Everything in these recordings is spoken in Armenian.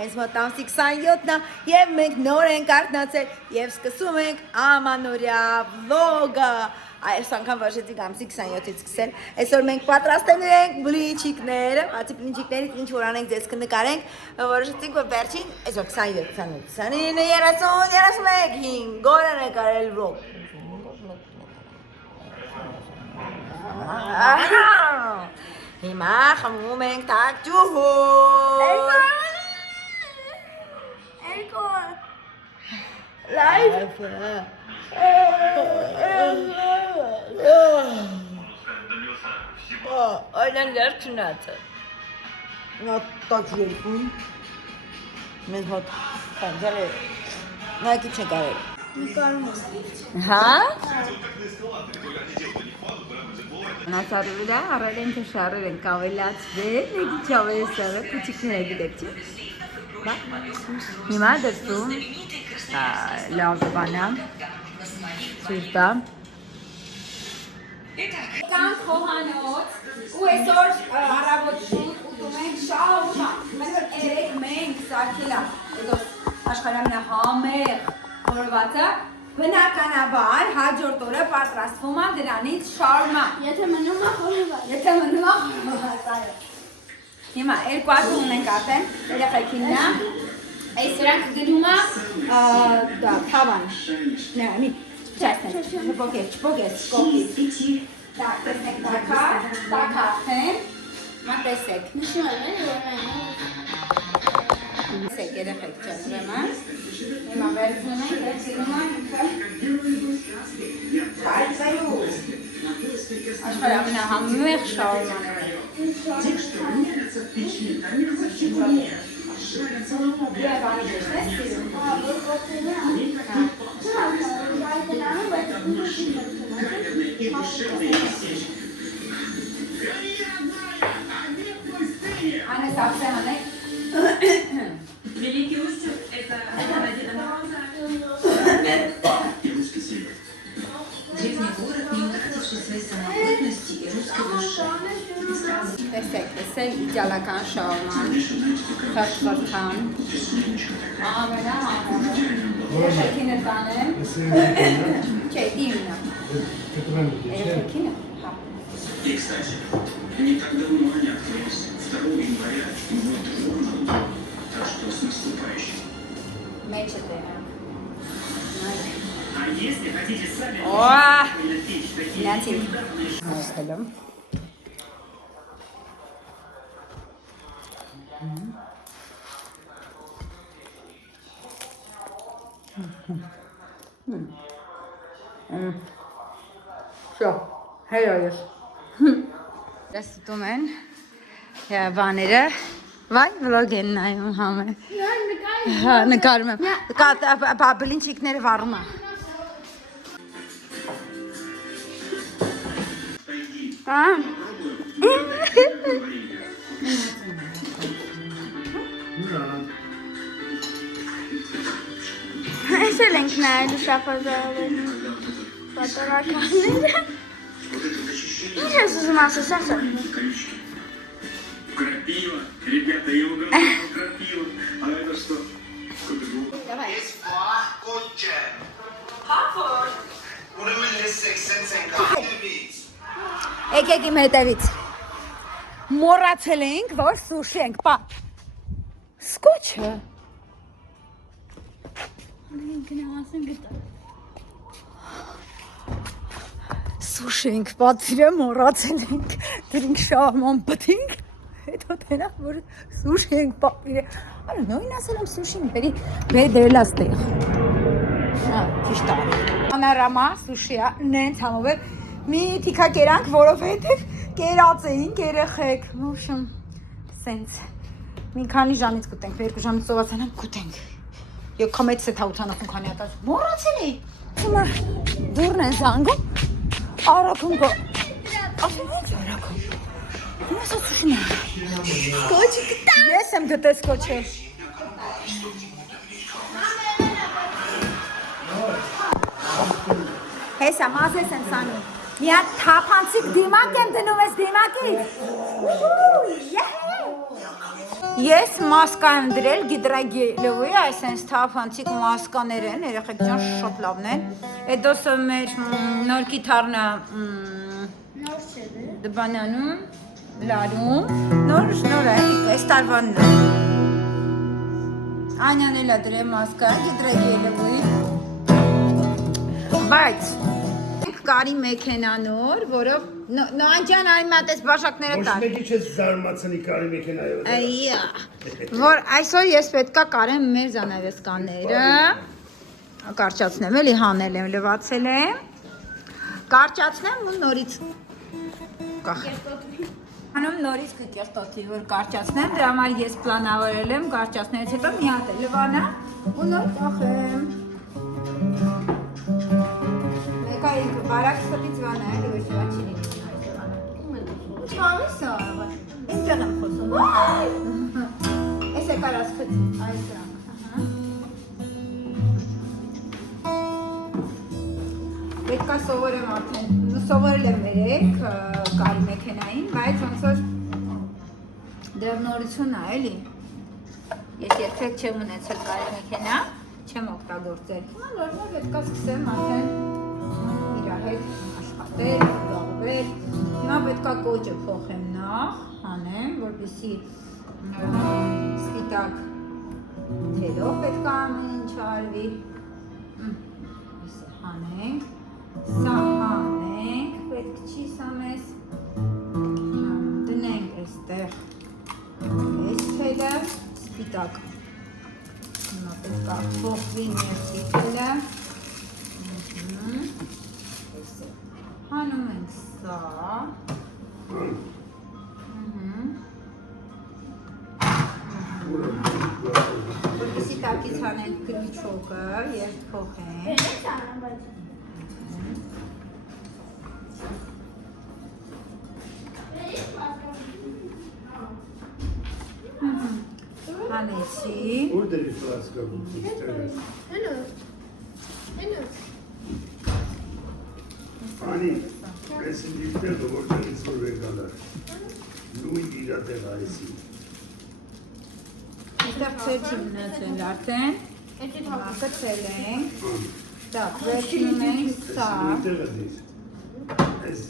մեզ մոտ ամսի 27-ն է եւ մենք նոր ենք արթնացել եւ սկսում ենք ամանորյա վլոգը։ Այս անգամ վարժեցինք ամսի 27-ից սկսել։ Այսօր մենք պատրաստելու ենք բլինչիկներ, բացի բլինչիկներից ինչ որ անենք ձեզ կնկարենք, վարժեցինք որ վերջին այսօր 27, 28, 29, 30, 31, 5 օր նկարել վլոգ։ Հիմա խմում ենք տակճուհու։ Լայվ։ Այդն լերքնացը։ Նա տակճուհու։ Մեզ հոտ խանձալ է։ Նայքի չեն կարել։ Հա? Նասարուլա առել են թե շարել են կավելացվել, նեգի չավեսարը, պուչիկները գիտեք չէ։ Հիմա դրսում լավ բանա, սուրտա։ Կանք հոհանոց ու այսօր առավոտ շուտ ուտում ենք շաուրմա, մենք որ երեք մենք սարքելա, աշխարհամենա համեղ խորվածը, բնականաբար հաջորդ օրը պատրաստվում է դրանից շաուրմա։ Եթե մնում է խորված։ Եթե մնում է խորված, այո։ Հիմա երկու հատ ունենք ատեն, երեխեքինն է։ Այս սրանք գնում է թավան։ Նայ, չպոգես, կոպի։ Так, տեսեք տակա արդեն, մա տեսեք։ Նշում եմ, Տեսեք երեխեք չեն ուրեմն, հիմա վերցնում ենք և սիրում ենք հայցայու, աշխարհ ամենահամեղ շաուրմաները։ Եվ անիջես ես սիրում։ Анна совсем Великий устюг – это Деда Мороза. Спасибо. Древний город, не утративший своей самобытности и русской души. Տեսեք, իդեալական շաուրման, խրթխրթան, ամենահամեղը, երեխեքինը տանեմ, չէ, դիմնա, երեխեքինը, հա։ И, кстати, не так давно они открылись. 2 января. Так что с наступающим. Մեջը տենանք, А если хотите сами Օա, печь такие նացին, недавние նասելում, Շո, հեյո ես, ես ուտում են, բաները, վայ վլոգ են նայում համը, նկարում եմ, բլինչիկները վառում է, Այս էլ ենք նայելու շապազարավեն պատարականները։ Ինչ ես ուզում ասես, ասա։ Крапива. Ребята, я угадал крапива. А это что? It's Fahkoche. Հախոր, What do we listen sense and coffees? եկեք իմ հետևից, մոռացել ենք, որ սուշի ենք, պա, սկոչը, Սուշի ենք, պատվիրը մոռացել ենք, դրինք շահման պտինք, հետո տենախ, որ սուշի ենք պատվիրը, արը նոյն ասել եմ սուշին, բերի դերելաս տեղ, ճիշտ արի, անարամա սուշիա, նենց համով մի թիքա կերանք, որով հետև կերած էինք երեխեք, նոշմ, սենց, մի քանի ժամից կուտենք, 2 ժամից սովացանամ կուտենք, և կամեց սետ հաութանախում քանի ատած, մոռացել էի, հիմա դուրն են զանգում, Արակում գո, ասում ենք արակում, հիմա սա սուշին է, սկոչի գտա, ես եմ գտե սկոչը, հեսա մազես եմ սանում, մի հատ թափանցիկ դիմակ եմ դնում ես դիմակից, Ես մասկա եմ դրել գիդրագելովի, այսենց թափանցիկ մասկաներ են, երեխեք ջան շատ լավն են։ Էդոսը մեր նոր կիթառնը Նոր չէ դե։ դբանանում, լարում, նոր է, այս տարվանն է։ Անյան էլ է դրել մասկա, գիդրագելովի։ Բայց կարի մեքենանոր, որով նոանջան այն մատես բաշակները տար։ Ոչ մեկի չես զարմացնի կարի մեքենայով։ Այա, որ այսօր ես պետքա կարեմ մեր զանավեսկաները, կարճացնեմ, էլի հանել եմ, լվացել եմ, կարճացնեմ ու նորից հանում նորից կկեղտոտի, որ կարճացնեմ, դրա համար ես պլանավորել եմ կարճացնելուց հետո մի հատ է լվանա ու նոր կախեմ։ Մեկա բարակ ստից վանա է, լվեշ վաչի լինի։ Չավես է, ինտեղ եմ խոսում։ Ես է կարաս խծի, այս դրանք։ Պետքա սովորեմ արդեն, սովորել եմ վերեք կարի մեքենային, բայց ոնց որ դեռ նորություն է, էլի։ Ես երբեք չեմ ունեցել կարի մեքենա, չեմ օգտագործել։ Հիմա նորմալ պետքա սկսեմ արդեն իրար հետ աշխատել, զբաղվել։ Հիմա պետքա կոճը փոխեմ նախ, հանեմ, որպեսզի սպիտակ թելով պետքա ամեն ինչ արվի։ Այսը հանենք, սա հանենք, պետք չի սա մեզ դնենք այստեղ այս թելը, սպիտակ։ Հիմա պետքա փոխվի մեր թելը։ Հանում ենք սա, որպեսի տակից հանենք կրիչոկը և փոխենք, հանեցի, Ուր դրի ֆլասկը ստերես։ Անի, ես դիպտել որտեղից որ վեկալար։ Նույն իրատեղ այսի։ այստեղ ծեր չի մնացել արդեն, կծել ենք, տակ, վերջնում ենք սա, Որտեղը դիս։ Այս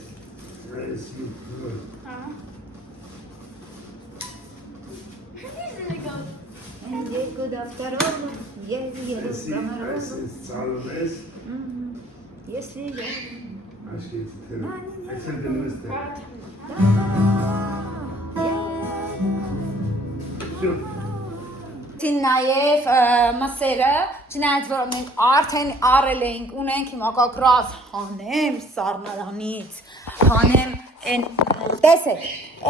երկու դավտարով, ես երու կամարով, այս ծալում ես, ես լիժ աշկից թերը, այս էլ դնում ես տերը։ Նաև մսերը, չնայած որ մենք արդեն առել ենք, ունենք հիմա կակրաս հանեմ սառնարանից, հանեմ են, տեսեք,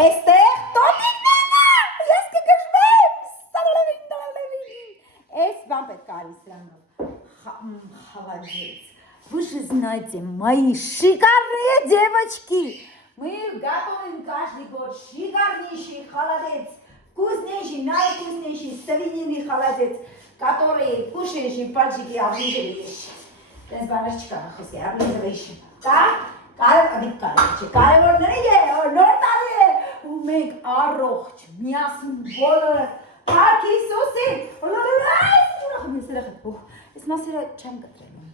էստեղ տոտիկնենա, ես կգժվեմ, այս բան պետք արի սրանով, խավաջեց, вы же знаете, мои шикарные девочки, мы готовим каждый год шикарнейший холодец, вкуснейший, наивкуснейший свинины холодец, который кушаешь и пальчики облизываешь. Դες բաներ չկա խոսքի, облизываешь. Կա, կարևորները նոր տարի է, ու մենք առողջ, միասին բոլորը, Փառք Հիսուսին, այս մասերը չեմ կտրել եմ,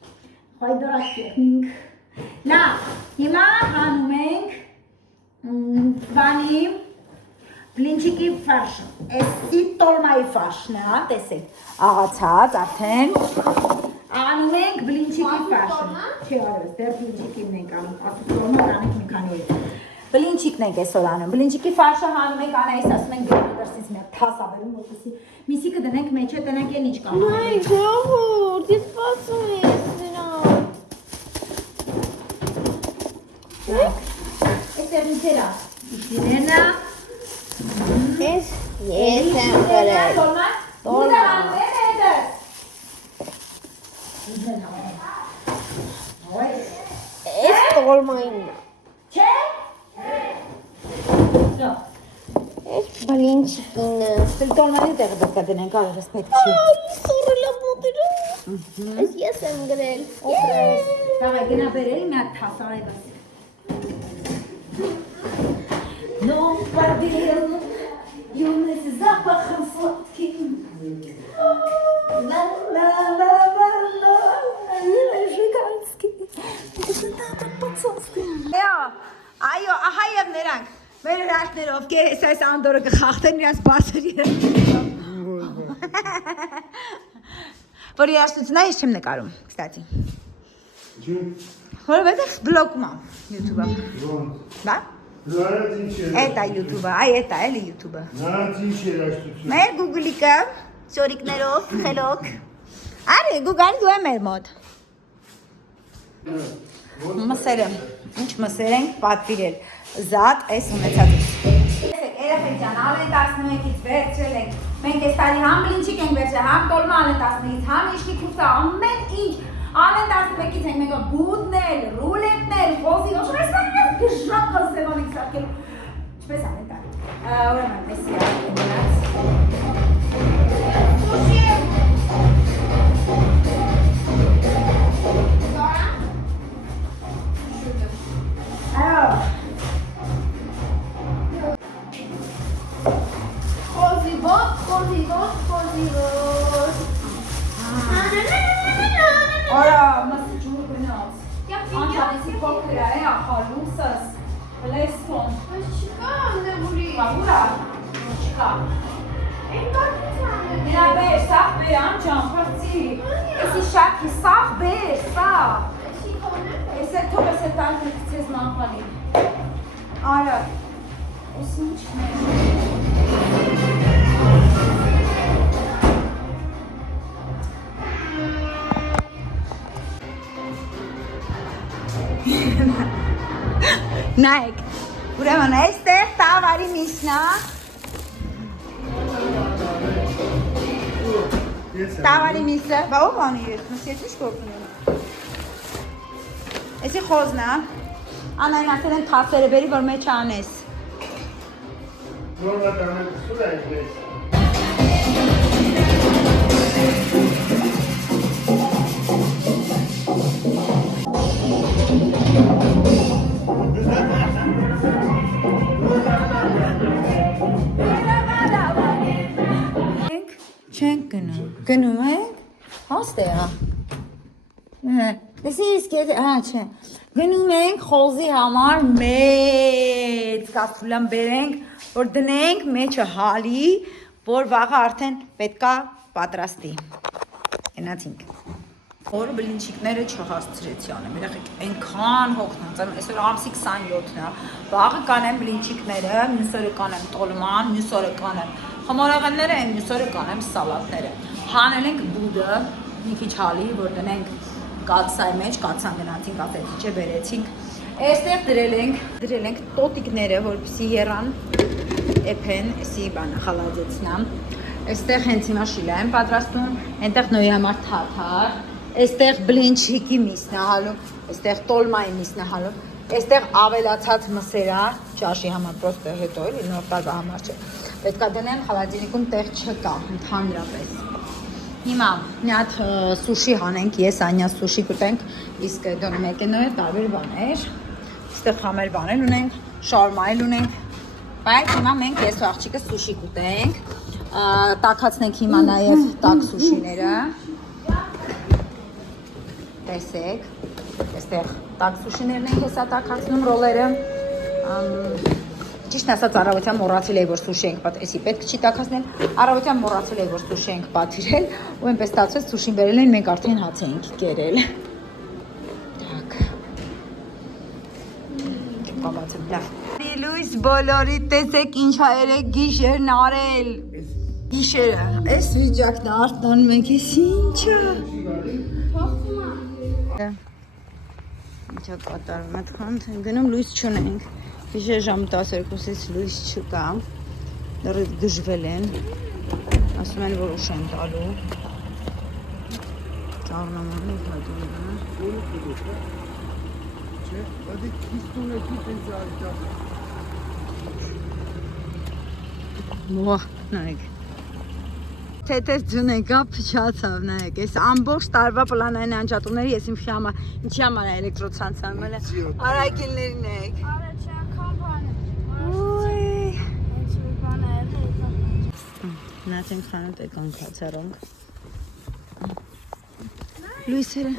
հայդորացիք ինք, նա, հիմա հանում ենք բանի, բլինչիկի ֆարշը, էսի տոլմայի ֆարշն է, տեսեք, աղացած արդեն, անում ենք բլինչիկի ֆարշը, չի արես, դեր բլինչիկին ենք անում, ասուս տոլմա կանենք մի քանի օր, բլինչիկն ենք այսօր անում, բլինչիկի ֆարշը հանում ենք անայիս ասում ենք դրսից մեկ թաս ավերում, որպեսի միսիկը դնենք մեջը տնենք են իչ կան։ Այ ժողովուրդ, ես սպասում եմ նրան։ Այս էրնիցերա, իշիներնա, Ես եմ գրել։ Տոլմա, անում եմ էդս։ Ես տոլմայինն եմ։ Չէ։ Ես բլինչիկին եմ։ Տոլմանի տեղը պետք է դնենք, արես պետք չի։ Սորել եմ մոտերում։ Ես եմ գրել։ Դավայ գնա բերել մի հատ թաս արևաս։ No, պարդիլ, Юнес запахом сладким. Ла-ла-ла-ла-ла, жиганский. Это надо пацанский. Այո, ահա եւ նրանք։ Մեր հրաշքներով կերես այս անդորը կխախտեն իրաց բարձր երեխաներով։ Որ երաշտությունն ես չեմ նկարում, կստացի։ Որովհետև բլոկում եմ YouTube-ը։ Բա։ Նարած ինչ է։ Էտա YouTube-ը, այ էտա էլի YouTube-ը։ Նարած ինչ երաշտություն։ Մեր Google-իկը ծորիկներով խելոք։ Արի Google-ը դու է մեր մոտ։ Մսերը, ինչ մսեր ենք պատվիրել, զատ այս ունեցածից։ Երեխեք ջան, ալեն 11-ից վերցրել ենք, մենք այս տարի համ բլինչիկ ենք վերցրել, համ տոլմա ալեն 11-ից, համ իշկի քուպսա, ամեն ինչ, ալեն 11-ից ենք մենք բուդներ, ռուլետներ, խոզի, ոչր այս տարի ես գժակ կասեվանիք սարկելու, չպես ալեն տարի, ուրեմն, մեսի ալեն մնաց։ Ora, mas ջուր գնաց։ Անջանեցի փոքր է, խալուսս, բլեստոն։ Չկա նեբուրի։ Բաղուրա, չկա։ Այն բարձրացան։ Նրա բեր, սաղ բեր, անջան, պրծի։ Էսի շակի, սաղ բեր, սաղ։ Էսի կոնը։ Ես է թող ես է տալի կծես մանխալի։ Արա, ես ինչն է։ Նայք, ուրեմն այստեղ տավարի միսնա, տավարի միսը, բա ով անի ես, մս ես ինչ կողքն եմ։ Էսի խոզնա, անային ասել են թասերը բերի, որ մեջ անես։ Նորմա տանեք սուր է ես։ Չենք գնում, գնում ենք, հաստ է, դեսի իսկ է, չէ, գնում ենք խոզի համար մեծ կաստրուլան բերենք, որ դնենք մեջը հալի, որ վաղը արդեն պետքա պատրաստի, ենացինք, որ բլինչիկները չհասցրեցի անեմ, երեխեք ենքան հոգնած եմ, այսօր ամսի 27-ն է, վաղը կանեմ բլինչիկները, մյուս օրը կանեմ տոլման, մյուս օրը կանեմ խմորեղենները են, մյուս օրը կանեմ սալատները, հանել ենք բուդը, մի քիչ հալի, որ դնենք կացսայի մեջ, կացան գնացինք, ասեցիչը բերեցինք, այստեղ դրել ենք տոտիկները, որպեսզի եռան էփեն, էսի բանը խալաձեցնամ, այստեղ հենց հիմա շիլա եմ պատրաստում, այնտեղ նոյի համար թաթար, այստեղ բլինչիկի միսն է հալում, այստեղ տոլմայի միսն է հալում, այստեղ ավելացած մսերա, ճաշի համար պրոստը հետո էլի նոր տարվա համար չէ, պետքա դնեմ խալաձինիկում տեղ չկա, ընդհանրապես։ Հիմա մի հատ սուշի հանենք, ես Անյա սուշի կուտենք, իսկ դոնը մեկենոյը տարբեր բաներ, այստեղ համեր բաներ ունենք, շարմայել ունենք, բայց հիմա մենք ես ու աղջիկը սուշի կուտենք, տաքացնենք հիմա նաև տաք սուշիները, տեսեք, այստեղ տաք սուշիներն ենք հեսա տաքացնում ռոլերը, ճիշտ ասած առավոտյան մոռացել էի, որ սուշի ենք պատվիրել, էսի պետք չի տաքացնել, առավոտյան մոռացել էի, որ սուշի ենք պատվիրել, ու այնպես ստացվեց սուշին բերել են, մենք արդեն հաց էինք կերել։ Так։ Կամացը լավ։ Լույս բոլորի տեսեք ինչ ա երեք գիշերն արել։ Գիշերը, այս վիճակն արտանում ենք, ես ինչա։ Ինչա կատարում, այդքան գնում լույս չունենք։ Գիշեր ժամ 12-ից լույս չկա, դեռ գժվել են, ասում են, որ ուշ են տալու, ծառնաման ենք հատում է։ Չէ, բադի կիստուն է կիտ են ծարիտակ։ Մոհ, նայք։ Թետեր ձուն եկա փչացավ, նայք, ես ամբողջ տարվա պլանային անջատումների ես իմ շամա, ինչի համար է էլեկտրոցանցան մելը, արագիլներին եք։ Արա չական բան է։ Ոյ, Ինչ մի բան է եղել։ Նացենք խանութ եկանք հացարանք։ Լույսերը։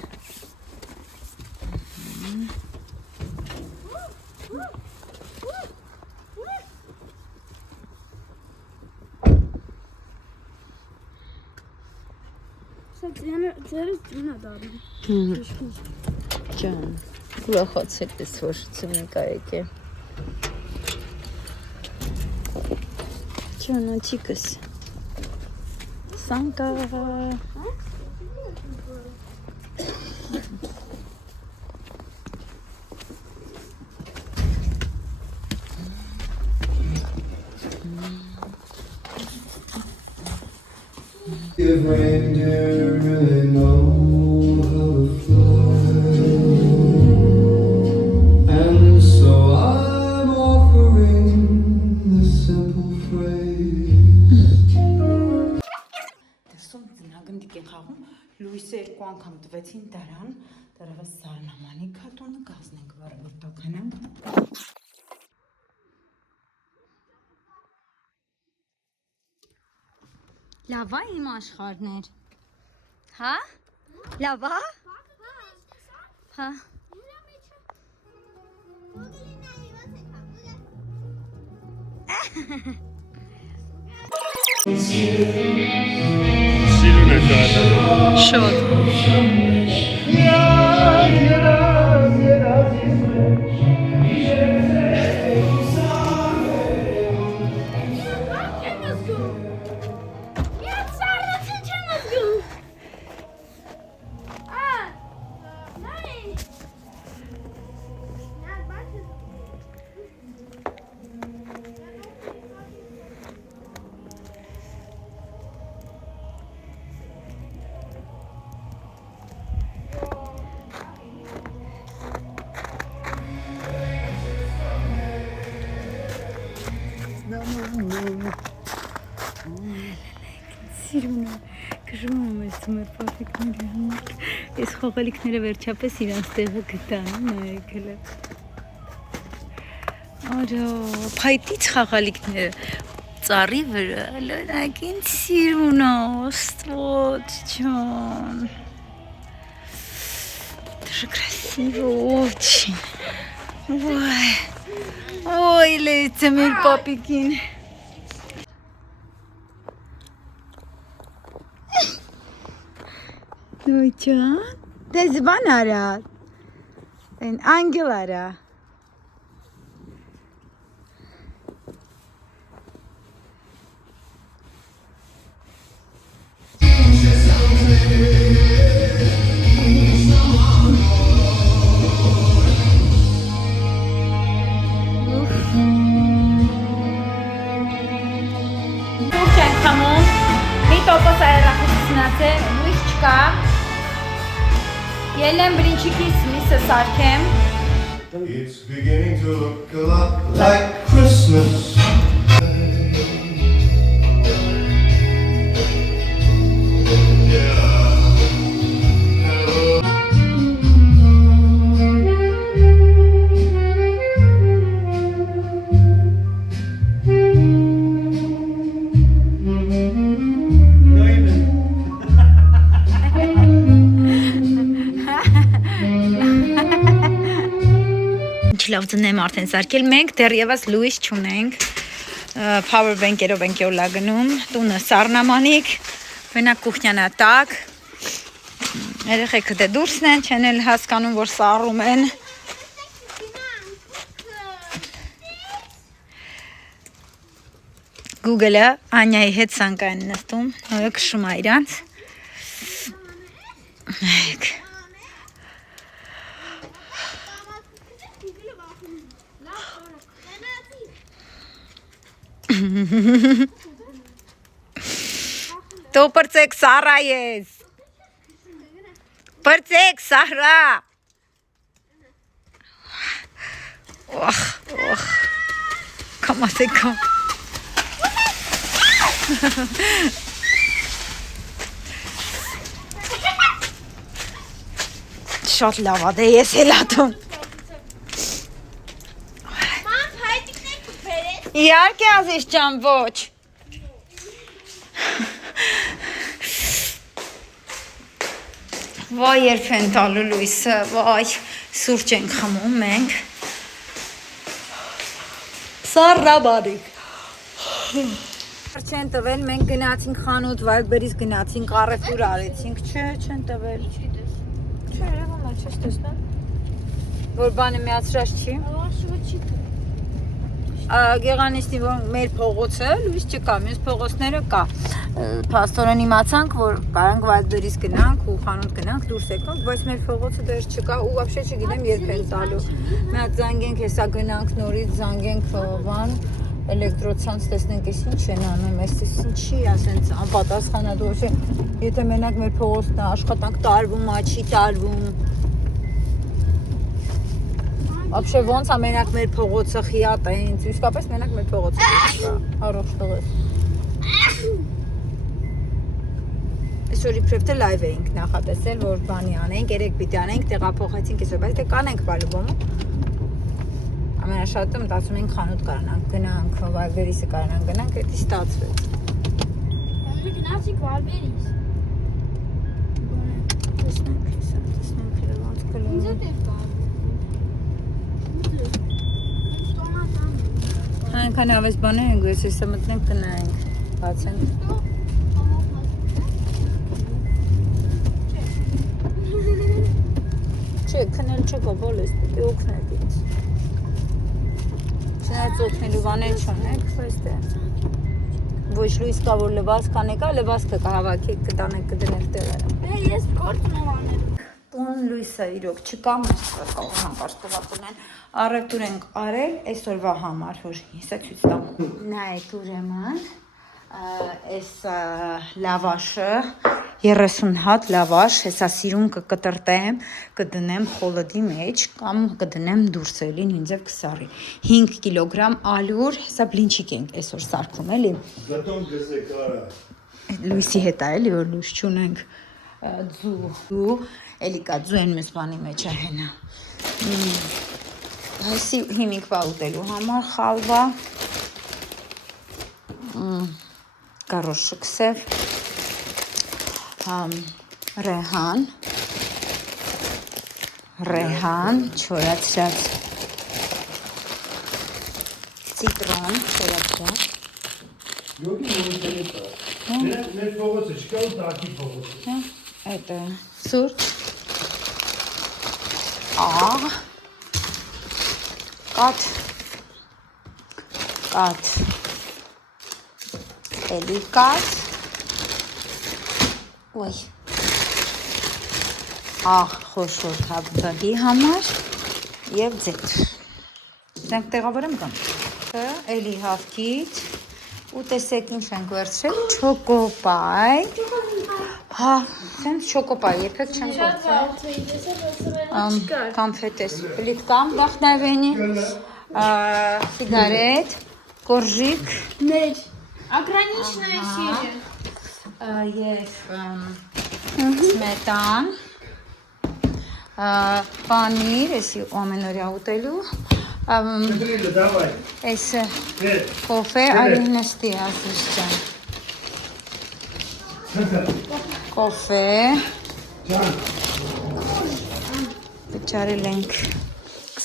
Ձերս ջունա դարում։ Ջան, ուրախացել ես, որ ծնիկա եկե։ Ջանաչիկս։ Սանկա։ If reindeer really know how to fly, and so I'm offering this simple phrase. Դրսում ծնագնդիկ են խաղում, լույսը երկու անգամ տվեցին տարան, դեռևս սառնամանի կատունը կազնենք վարվորտոքանանք։ Լավա իմ աշխարհներ։ Հա? Լավա? Հա։ Շոտ։ Սիրունը կժում եմ ես մեր պապիկների համար, ես խողելիքները վերջապես իրանց տեղը գտան, նայեք հլը։ Արա, պայտից խաղալիքները, ծառի վրա, լնակ ինձ սիրունը, աստված ջան։ Даже красиво очень. Ой, ой, լեյցը մեր պապիկին։ Նույ ջան, դեզ բան արա, են անգել արա։ Դուք են խմում, մի տոպոս այրախուսնած է, լույս չկա, ելնեմ բրինչիկիս միսը սարքեմ։ It's beginning to look a lot like Christmas. Լավ ծնեմ արդեն սարքել, մենք դեռևս լույս չունենք, power bank-երով ենք յոլա գնում, տունը սառնամանիք, մենակ կուխնյանա տակ, երեխեքը դե դուրսն են, չեն էլ հասկանում, որ սառում են, Google-ը Անյայի հետ սանկա են նստում, նոյը կշում է իրանց, Դու պրծեք սառա ես, պրծեք սառա, օխ, կամասեք կամ, շատ լավ ա դե ես էլ ատում, Իհարկե ազիզ ջան, ոչ, Վայ երբ են տալու լույսը, վայ, սուրճ ենք խմում մենք։ Սառաբարիկ։ Չեն տվել, մենք գնացինք խանութ, Wildberries գնացինք, Carrefour արեցինք, չէ, չեն տվել։ Չէ, երևում է, չես տեսնում։ Որ բանը միացրած չի։ Գեղանիստի որ մեր փողոցը լույս չկա, մյուս փողոցները կա։ Փաստորեն իմացանք, որ կարանք Wildberries գնանք ու խանութ գնանք, դուրս եկանք, բայց մեր փողոցը դեռ չկա ու вообще չգիտեմ երբ են տալու։ Մի հատ զանգենք, հեսա գնանք նորից, զանգենք բան, էլեկտրոցանց տեսնենք էս ինչ են անում, էս ինչի, ասենց անպատասխանատու, ոչ եթե մենակ մեր փողոցն է աշխատանք տարվում, չի տարվում։ Вообще ոնց է մենակ մեր փողոցը խիատ է ինձ, իսկապես մենակ մեր փողոցը կա, առողջ տղես։ Այսօր իբրև թե լայվ էինք նախատեսել, որ բանի անենք, երեք պիտի անենք, տեղափոխեցինք այսօր, բայց թե կանենք բալուբոմը։ Ամենաշատը մտածում ենք խանութ կարանանք, գնանք, Wildberries-ը կարանանք գնանք, էդի ստացվեց։ Գնացինք Wildberries։ Տեսնենք հեսա, տեսնենք ոնց կլինի։ Ինձ է Այնքան ավես բաներ ենք, ես հեսա մտնենք տնայինք, բացենք։ Չէ, քնել չկա, բոլես, պիտի օգնեք ինձ։ Չնայած օգնելու բաներ չունեք, բայց դե։ Ոչ լույս կա, որ լվազ կանեկա, լվազքը կհավաքեք, կտանեք, կդնեք տեղերը։ Ես գործ ունեմ անել։ Տուն լույսը իրոք չկա, մենք կարող պաշտովատունեն առևտուր ենք արել այսօրվա համար, որ հեսա ցույց տամ։ Նայեք ուրեմն, այս լավաշը 30 հատ լավաշ, հեսա սիրուն կկտրտեմ, կդնեմ խոլոդի մեջ կամ կդնեմ դուրս էլին ինձև կսարի։ 5 կիլոգրամ ալյուր, հեսա բլինչիկ ենք այսօր սարքում էլի։ Գտոն գզեք արա։ Լույսի հետ է էլի, որ լույս չունենք ձու, էլի կա ձու են մեզ բանի մեջ է հենա։ Այսի հիմիկ բա ուտելու համար խալվա, գարոշ շքսև, ռեհան, չորացրած ծիտրոն, չորացրած։ Մեր փողոցը չկա ու տակի փողոցը։ Это սուրճ, կաթ, էլի կաթ, խոշոր հաբդահի համար և ձետ։ Դրանք տեղավորեմ կամ։ Էլի հավքիչ, ու տեսեք ինչ ենք վերցրել, չոկոպայ, հա, սենց չոկոպայ, երբեք չեմ գործել, կամփետես, պլիտկամ, բախնավենի, սիգարետ, կորժիկ, Ограниченная серия։ և սմետան, պանիր, եսի ամենօրյա ուտելու, այս կոֆե, արին նստի ասիս ճան, կոֆե, վճարել ենք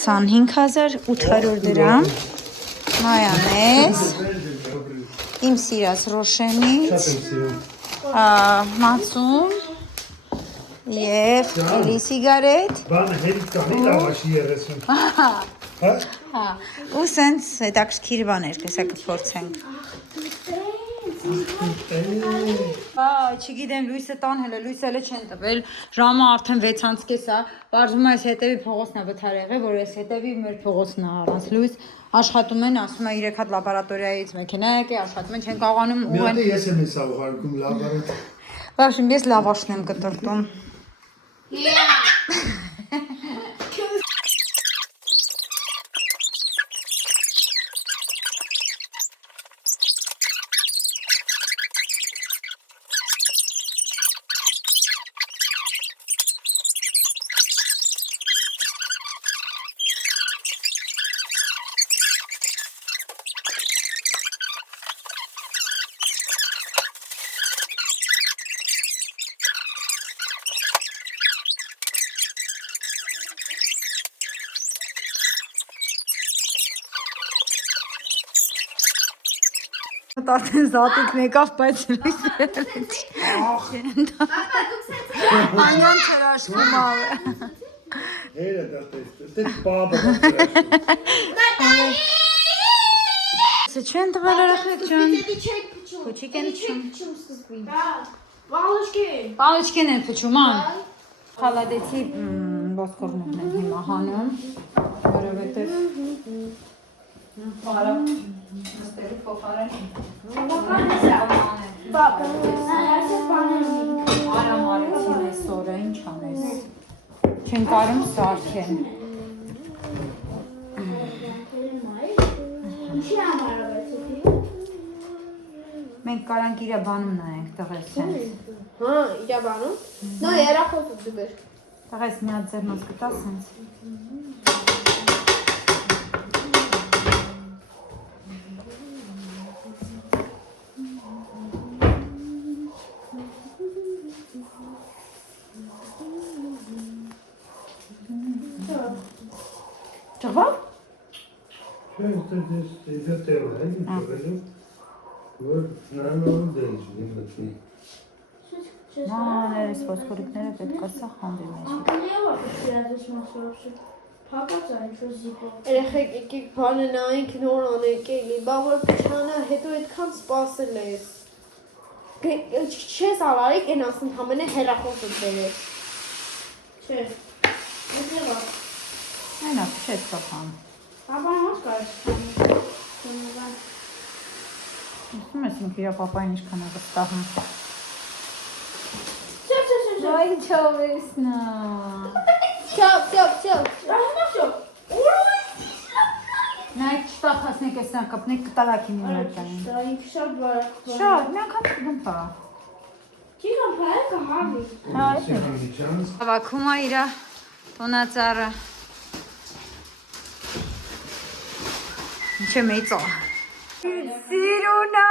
25,800 դրամ, մայանեզ, իմ սիրած ռոշենից, մածուն և էլի սիգարետ, Բանը հետից կանի լավաշի 30։ ու սենց հետաքրքիր բաներ, կեսա կփորձենք։ Չգիտեմ, լույսը տան հելը, լույսը հելը չեն տվել, ժամը արդեն 6:30 է, պարզվում է այս հետևի փողոցն է վթար եղել, որ այս հետևի մեր փողոցն է առանց լույս, աշխատում են, ասում է 3 հատ լաբորատորիայից մեքենա եկե, աշխատում են, չեն կարողանում Մի հատ ես եմ ես աղարկում լաբարատ։ Բաշում, ես լավաշն եմ կտրտում։ Տատեն զատիկն եկավ, բայց լույս Անյան չրաշվում ավ է։ Հերը դա տեստ, դե բաբը Սը չեն տղար արախեք չան։ Քոչիկ են չում։ Պալոչկեն են փչում, ան։ Խալադեցի ոսկորնուկն են հիմա հանում, որովհետև պարը նստելու փոխարեն արամ արեցին այս օրը, ինչ անես։ Չեն կարում սարքեն։ Մենք կարանք իրա բանում նայենք տղես են։ Հա, իրա բանում։ Նո, երախոտ դու բեր։ Տղես միատ ձերնոց կտա սենց։ Ճղվա՞։ Չէ, դա տեղ է, ինչ որ նանոն դեջ մտի։ Ման էս ոսկորիկները պետք է սա խանդի մեջ։ Երեխեք եկեք բանը նայենք նոր անենք էլի, բա որ փչանը հետո այդքան սպասել ես։ Չես արարիկ են ասում համենը հեռախոսը բերես։ Չէ, ես եղա։ Այնա փչեց կապան։ Ապան ոնց կարես։ Ուսում ես ինք իրա պապային ինչքան է վստահում։ Չոպ։ Այ ինչով ես նա։ Չոպ։ Նայք չտախասնեք ես նա կպնեք կտալակի մի մատյանին։ Դա ինքը շատ բարակ։ Շատ, մի անգամ գմպա։ Չի կամփայ կհավի։ Հա, այս է։ Հավաքում է իրա տոնածառը։ Ինչ է մեծո։ Սիրունա։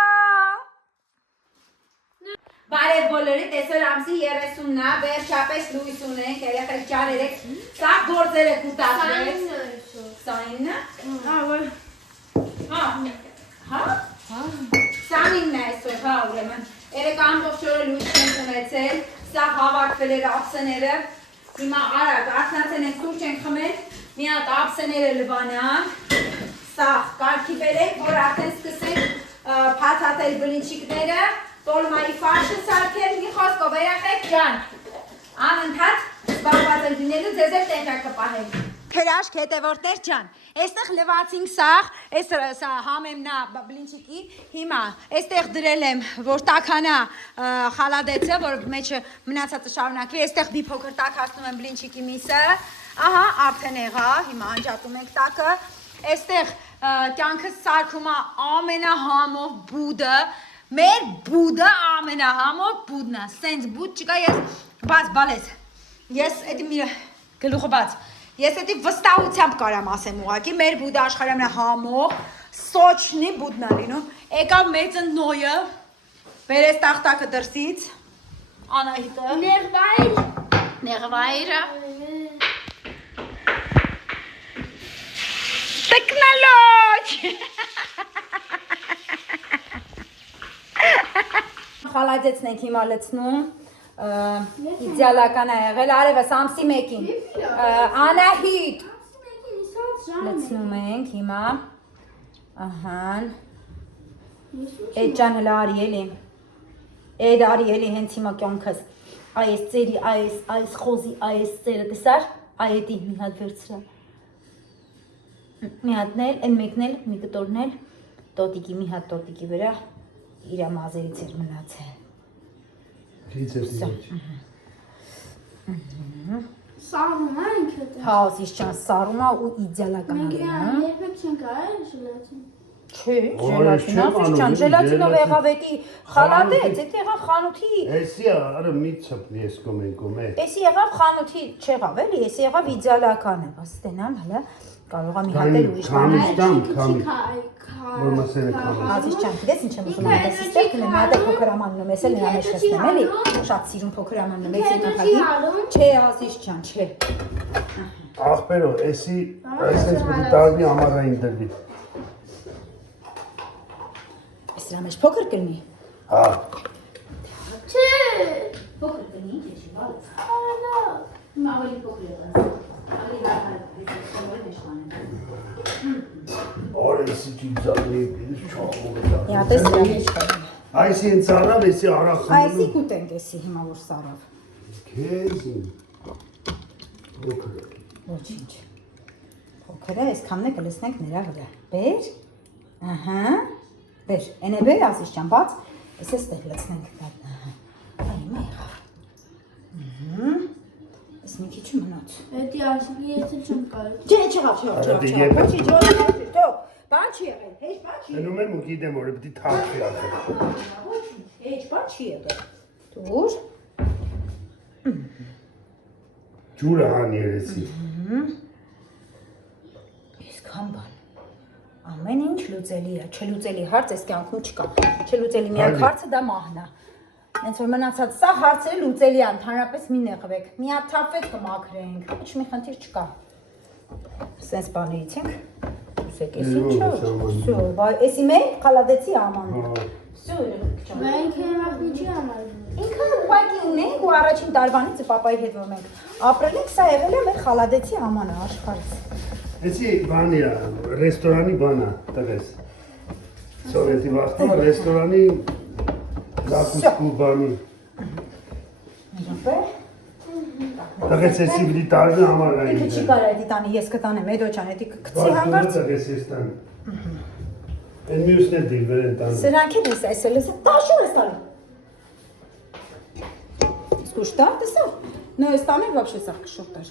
Բարև բոլորիդ, այսօր ամսի 30-ն է, վերջապես լույս ունենք, երեխեք ջաներեք, սա գործերը կուտակվեց։ 29-ը։ Հա։ 29-ն է այսօր, հա ուրեմն։ Երեք ամբողջ օրը լույս ենք ունեցել, սա հավաքվել էր ափսեները, հիմա արագ, արթնացել ենք սուրճ ենք խմել, մի հատ ափսեները լվանանք, սա կարգի բերենք, որ արդեն սկսենք փաթաթել բլինչիկները, տոլմայի ֆարշը սարքել, մի խոսքով երեխեք ջան, անընդհատ զբաղված ենք լինելու, ձեզ էլ տեղ կպահենք։ Հրաշք հետևորդներ ջան, այստեղ լվացինք սաղ, սա համեմ նա բլինչիկի, հիմա այստեղ դրել եմ, որ տաքանա խալադեցը, որ մեջը մնացածը շարունակվի, այստեղ մի փոքր տաք հասնում եմ բլինչիկի միսը, ահա արդեն եղա, հիմա անջատում ենք տակը, այստեղ կյանքս սարքում է ամենահամով բուդը, մեր բուդը ամենահամով բուդն է, սենց բուդ չկա, ես բաց բալես, ես էդի մի գլուխը բաց, ես էդի վստահությամբ կարամ ասեմ ուղակի, մեր բուդը աշխարհի ամենահամով, սոչնի բուդն է լինում, եկավ մեծը նոյը, բերես տախտակը դրսից, Անահիտը, նեղվայրը, տեքնոլոջ, խալածեցնենք հիմա լցնում, իդեալական է եղել, արևս ամսի մեկին, Անահիտ, լցնում ենք հիմա, ահան, էդ ճան հլա արի էլի, էդ արի էլի հենց հիմա կյանքս, այս ծերի, այս խոզի, այս ծերը տեսար, այետի մի հատ վերցրա, մի հատնել, են մեկնել, մի կտորնել, տոտիկի, մի հատ տոտիկի վրա, իրա մազերից էր մնացել։ Սարում է ինքը դա։ Հա, ասիս ճան սարում է ու իդեալական է լինում։ Երբեք չեն կարել ժելատին։ Չէ, ժելատին, ասիս ճան, ժելատինով եղավ էդի խալադեց, էդ եղավ խանութի։ Էսի արա մի ծպնի ես կոմենկում է։ Էսի եղավ խանութի չեղավ էլի, էսի եղավ իդեալական է, բաց տենալ հլը, կարող է մի հատել ուրիշ բաներ։ Որ մասերը կամի։ Ասիս ճան, գիտես ինչ եմ ուզում եմ դեսիս տեղ կնեմ, հատ է փոքր ամանում ես էլ նրա մեջ շեսնեմ էլի, շատ սիրում փոքր ամանում ես ենթակագի, չէ ասիս ճան, չէ։ Աղբերո, էսի այսպես պետք է տարվի ամառային դրվի։ սրա մեջ փոքր կլինի։ Հա։ Չէ։ Փոքր կլինի, ինչ չի, բալը։ Անա։ Հիմա ավելի փոքր է դարձել։ Ավելի հարթարը Արեսի ճիծալի չաղողը։ Իա տես սրա մեջ կա։ Այսի են ծարավ, էսի արախ Այսի կուտենք էսի հիմա որ սարավ։ Քեզին։ Ոչինչ։ Փոքր է, այսքանն է կլսնենք նրա վրա։ Բեր։ Ահա։ Բեր, այնե բեր ասիս ճան, բաց։ Էս էստեղ լցնենք դա։ Այ հիմա եղավ։ Էս մի քիչ մնաց։ Էդի արշինի եթե չեմ կարել։ Չէ, չեղավ։ Ոչինչ, թող։ Բան չի եղել, հեչ բան չի։ Հնում եմ ու գիտեմ, որ պետք է թափի ասել։ Ոչինչ, հեչ բան չի եղել։ Դուր։ Ջուրը հան երեսի։ Այսքան բան։ Ամեն ինչ լուծելի է, չլուծելի հարց այս կյանքում չկա։ Չլուծելի միակ հարցը դա մահն է։ Հենց որ մնացած սա հարցերը լուծելի են, ընդհանրապես մի նեղվեք։ Մի հատ թափվեց կմաքրենք, ոչ մի խնդիր չկա։ Սենց բաներից ենք։ Ուսեք, էս ինչ է։ Всё, բայց էսի մեր խալադեցի ամանը։ Всё, իրենք չան։ Մենք հերախնի չի անալու։ Ինքը ուղղակի ունենք ու առաջին տարվանից պապայի հետ որ մենք ապրել ենք, սա եղել է մեր խալադեցի ամանը աշխարհից։ Էսի բանի է, ռեստորանի բանա, տղես։ Սովետի վաղտը ռեստորանի զակուսկու բանի։ Տղես էսի վլի տարժը համար գային։ Ինքը չի կարա էդի տանի, ես կտանեմ, էդո չան, էդի կգցի հանգարց։ Տղես ես տան։ Են մյուսն է դիլվեր են տան։ Սրանք էլ ես այսել ես, տաշում ես տալու։ Սկուշտա, տեսա։ No, ես տանեմ вообще սաղ կշորտար։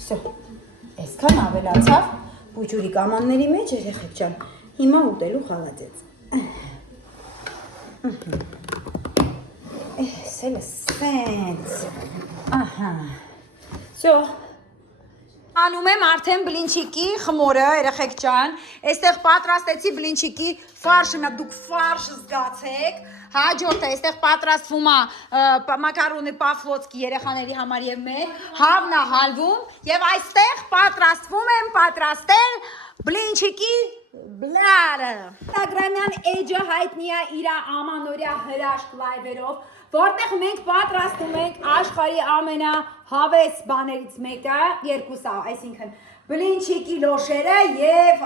Всё, այսքան ավելացավ պուջուրի կամանների մեջ երեխեք ջան, հիմա ուտելու խալածեց։ Սելը սենց, ահա, всё, անում եմ արդեն բլինչիկի խմորը, երեխեք ջան, այստեղ պատրաստեցի բլինչիկի ֆարշը, մյա դուք ֆարշ զգացեք, հաջորդը այստեղ պատրաստվում է մակարոնի պավլոցկի երեխաների համար եւ մեր, հավն է հալվում եւ այստեղ պատրաստվում եմ պատրաստել բլինչիկի բլարը։ Instagram-յան էջը հայտնի է իր ամանորյա հրաշք լայվերով, որտեղ մենք պատրաստում ենք աշխարհի ամենահավես բաներից մեկը, երկուսը, այսինքն բլինչիկի լոշերը եւ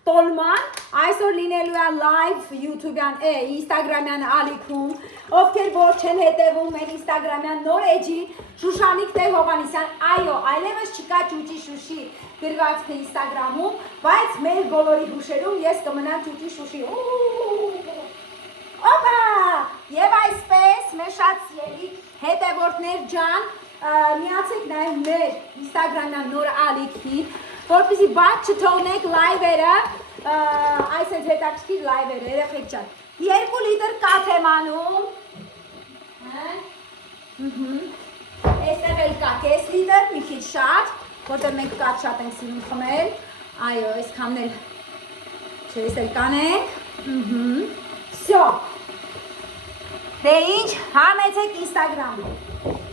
տոլման, այսօր լինելու է live YouTube-յան, Instagram-յան ալիքում, ովքեր որ չեն հետևում մեր Instagram-յան նոր էջի, Շուշանիկ Տեր Հովհաննիսյան, այո, այլևս չկա ճուճի շուշի գրվածքը Instagram-ում, բայց մեր բոլորի հուշերում ես կմնամ ճուճի շուշի։ Օպա! Եվ այսպես մեր շատ սիրելի հետևորդներ ջան, միացեք նաև մեր Instagram-յան նոր ալիքին, որպեսզի բաց չթողնեք լայվերը, այսպես հետաքրքիր լայվերը, երեխեք ջան։ 2 լիտր կաթ եմ անում։ Այստեղ էլ կա կես լիտր, մի քիչ շատ, որտեղ մենք կաթ շատ ենք սիրում խմել։ Այո, այսքանն էլ չէ, ես էլ կանենք։ Всё։ Դե ինչ, համեցեք Instagram-ում։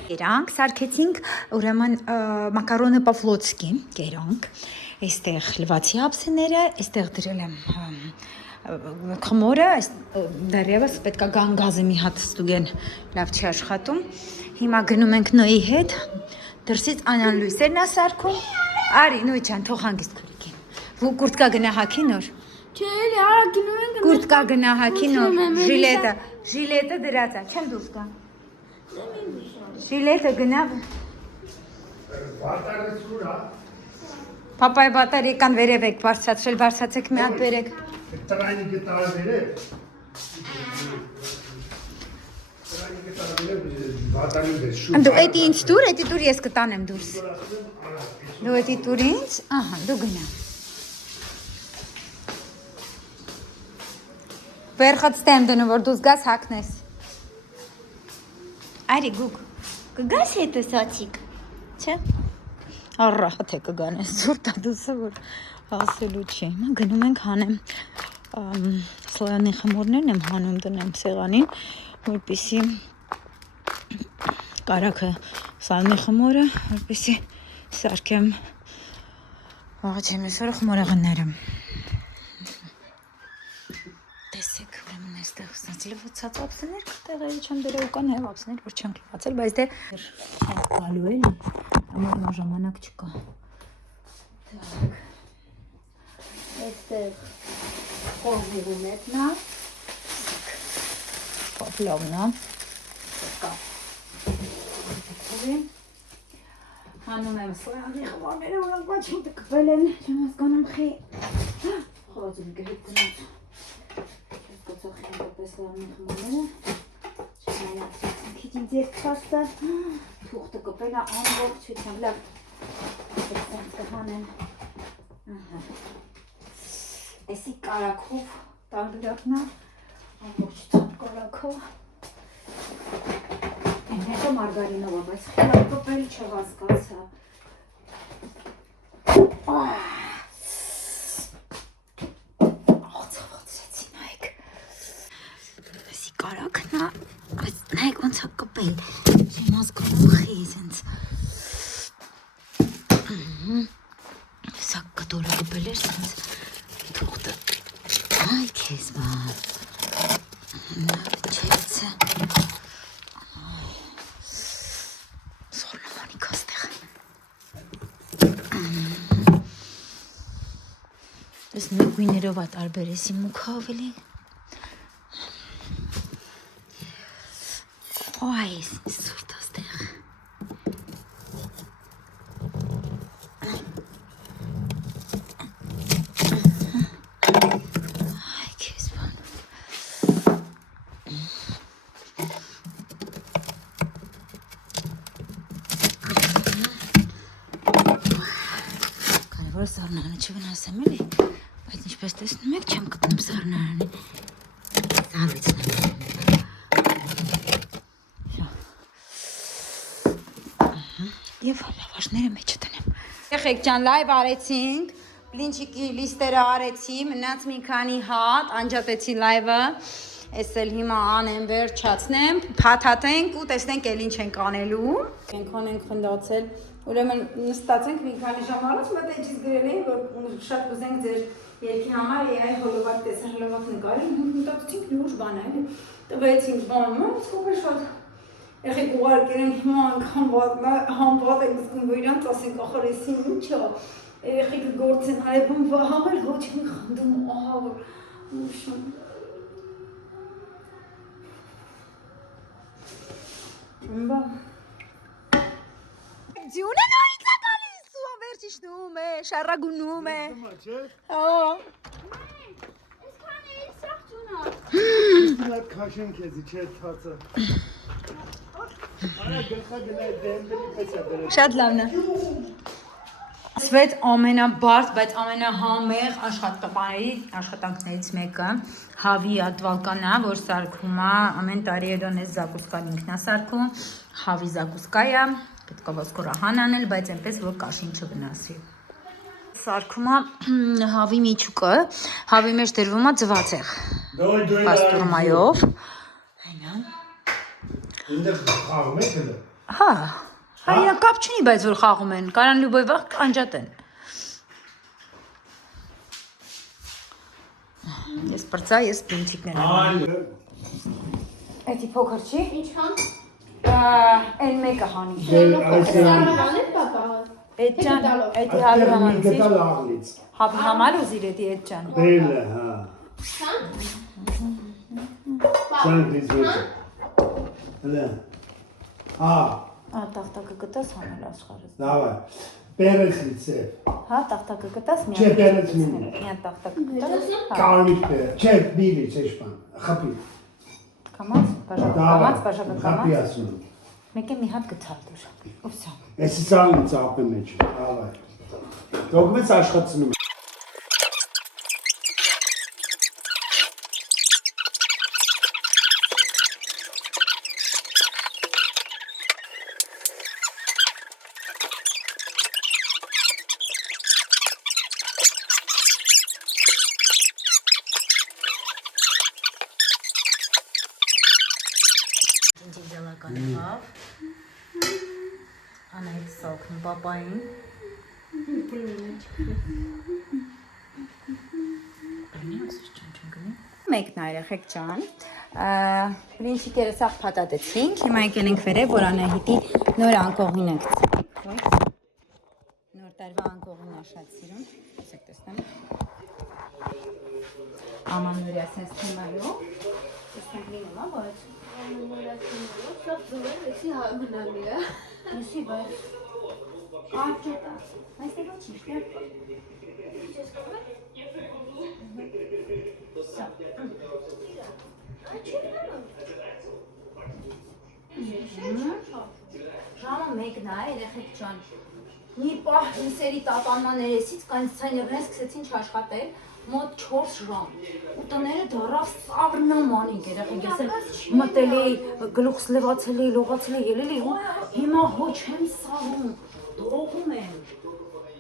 Գերանք սարքեցինք ուրեմն մակարոնը պավլոցկի, գերանք, այստեղ լվացի ափսեները, այստեղ դրել եմ խմորը, դեռևս պետք է գան գազը մի հատ ստուգեն, լավ չի աշխատում, հիմա գնում ենք նոյի հետ, դրսից անյան լույսերն է սարքում, արի նոյ չան, թող հանգիստ կլիկին, կուրտկա գնա հաքի նոր, Չէ, արա գնում ենք։ կուրտկա գնա հաքի նոր, ժիլետը դրած է, չեմ դուրս գա։ Ժիլետը գնա։ Վատարը սուր է։ Պապայի վատար եկան վերև եք բարձրացրել, բարձրացեք մի հատ բերեք։ Տրայնի գտար վերև։ Տրայնի գտար վերև, վատարի վեր շուր։ Դու էդի ինձ դուր, էդի դուր ես կտանեմ դուրս։ Դու էդի դուր ինձ, ահա, դու գնա։ Վերխացտ եմ դնում, որ դու զգաս հակնես։ Արի գուկ, կգաս հետը սացիկ, չէ։ Առահատ է կգանես, զուր տադուսը, որ ասելու չի։ Մա գնում ենք հանեմ սլայանի խմորներն եմ հանում դնեմ սեղանին, որպեսի կարակը սլայանի խմորը, որպեսի սարքեմ Աղջի մեսօրը խմորեղենները։ Տեսեք, ուրեմն այստեղ սենց լվացած ապսներ տեղերի չեմ դերել ու կան նաև ապսներ, որ չենք լվացել, բայց դե չենք գալու էլի, ամառնա ժամանակ չկա։ Так, այստեղ խորհուրում ետնա, պապլովնա, կա, հանում եմ սոյանի խմորները, որոնք բաչ իմ տկվել են, չեմ հասկանում խի, խորոձում գհիտ տնած, կոցող խինդապես լավնի խմորները, չնայացրեցին քիչ ինձ երկ պաստը, թուղթը կպել է ամբողջ չությամբ լավ, սենց կհանեն, էսի կարակով տանգրակնա, ամբողջ ծանտ կարակով, հետո մարգարինովա, բայց խելավ կպել չհասկացա, կարակնա, բայց նայեք ոնց է կպել, չեմ հասկանում խի սենց, սա կտորը կպել էր սենց, թուղթը, այ կեզ բան, չեցը, սորնոմանի կաստեղ, ես մեկ գույներով այդ արբերեսի մուքա ավելի, Ой, սուրտ աստեղ։ Այ քեզ բան։ Կարևորը սառնարանը չվնասեմ էլի, բայց ինչպես տեսնում եք, չեմ գտնում սառնարանի։ Սառնիցն եմ։ Եվ լավաշները մեջը տնեմ։ Եղեք ջան, լայվ արեցինք, բլինչիկի լիստերը արեցի, մնաց մի քանի հատ, անջատեցի լայվը, ես էլ հիմա անեմ, վերջացնեմ, փաթաթենք ու տեսնենք էլ ինչ ենք անելու։ Ենքան ենք խնդացել, ուրեմն նստացենք մի քանի ժամ առաջ, մատ էջից գրել էի, որ շատ կուզենք ձեր երկի համար AI հոլովակ տեսար հոլովակ նկարել, մտածեցինք լուրջ բան է, տվեցինք բանը, սկոպը շատ Եղեք ուղարկեր ենք հիմա անգամ համբատ ենք զգում, որ իրանց ասենք ախր եսի ինչ է, եղեք գործ են հարևան վահաղել, հոչ են խնդում, ահա որ ուշում։ Բա։ Ձյունը նորից է գալիս ու վերջ իշնում է, շարագունում է։ Այդ քաշեն քեզի չէ թածը։ Շատ լավն է։ Ասվեց ամենաբարդ, բայց ամենահամեղ աշխատանքներից մեկը հավի ատվալկանա, որ սարքում է, ամեն տարի էդոնես զակուսկան ինքն է սարքում, հավի զակուսկա է, պետք է ոսկորահան անել, բայց այնպես որ կաշին չվնասի։ Սարքում է հավի միջուկը, հավի մեջ դրվում է ձվածեղ, պաստուրմայով, Ինձ խաղում եք հլը։ Հա, իրան կապ չունի, բայց որ խաղում են, կարան լուբոյ վաղ անջատեն։ Ես պրծա, ես բինցիկներ եմ։ Էդի փոքր չի։ Ինչքան։ Են մեկը հանի։ Սառնարան է պապա։ Էդ ջան, էդի հավի համար ուզիր։ Գտալ աղլից։ Հավի համար ուզիր էդի էդ ջան։ Բելը, հա։ Քան։ Սան դիզվեց։ Հլը։ Հա։ Տախտակը գտաս հանել աշխարհս։ Լավ է։ Պերեցից է։ Հա, տախտակը գտաս մի Չէ, պերեց մի։ հատ տախտակը գտաս։ Կարմիր պեր։ Չէ, բիլի, չէ շպան։ Խապի։ Կամաց, բաժակը կամաց։ Խապի ասում։ Մեկ է մի հատ գցալ դուր։ Ուսա։ Էսի սալին ծապի մեջ։ Լավ է։ Դոգմեց աշխատցնում։ Անահիտ սալքն պապային Մեկն այ երեխեք ջան, բրինչիկերը սաղ փաթաթեցինք, հիմա եկել ենք վերև, որ Անահիտի նոր անկողին ենք ծրել, նոր տարվա անկողին աշած սիրուն, եսեք տեսնեմ, ամանորյա սենց թեմայով, տեսնենք լինում, բայց Լավ ձուր էսի մնալի է։ եսի բայց, աղջետա, այստեղ ոչինչ, դե։ Ժամը մեկն է, երեխեք ջան, մի պահ հյուսերի տապանման ներեսից կոնդիցիոներները սկսեցին չաշխատել մոտ 4 ժամ ու տները դարավ սաղրնամանիկ երեխեք, ես էլ մտել էի, գլուխս լվացել էի, լողացել էի, ելել էի ու հիմա հոչ եմ սաղում, դողում եմ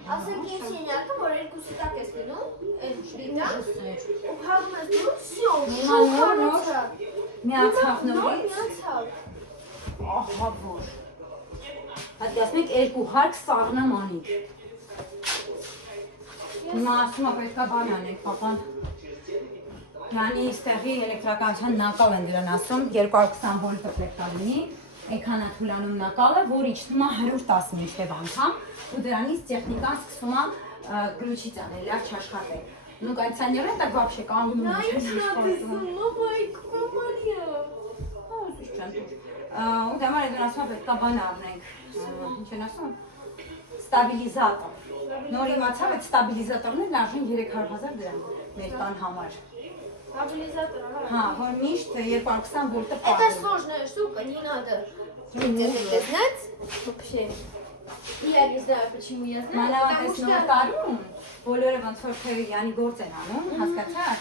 Ասենք իմ սենյակը, որ երկուսի տակ ես լինում, այդ շվիտա, ու փաղում ես դու, սյո, միացավ նորից, ահա որ, հատկասմենք երկու հարկ սաղնամանիկ, հիմա ասում է պետքա բան անենք, պապան, յանի ստեղի էլեկտրականության նակալ են դրան ասում, 220 վոլտը պետքա լինի, էքանա թուլանում նակալը, որ իջնում է 110 մինչև անգամ, ու դրանից տեխնիկան սկսում է գլուչից անել, լավ չաշխատել։ Ну, կոնդիցիոները так вообще կանգնում են չեն աշխատում։ Ու դեմար է դրան ասում է պետքա բան առնենք, ինչ են ասում, ստաբիլիզատոր։ Նոր իմացավ այդ ստաբիլիզատորներն արժեն 300,000 դրամ մեր տան համար։ Стабилизатор, Հա, որ միշտ 220 վոլտը Это պահել։ сложная штука, не надо это знать вообще. Я не знаю, почему я знаю, Մանավանդ потому այս նոր что... տարում բոլորը ոնց որ թե յանի գործ են անում, հասկացա՞ք,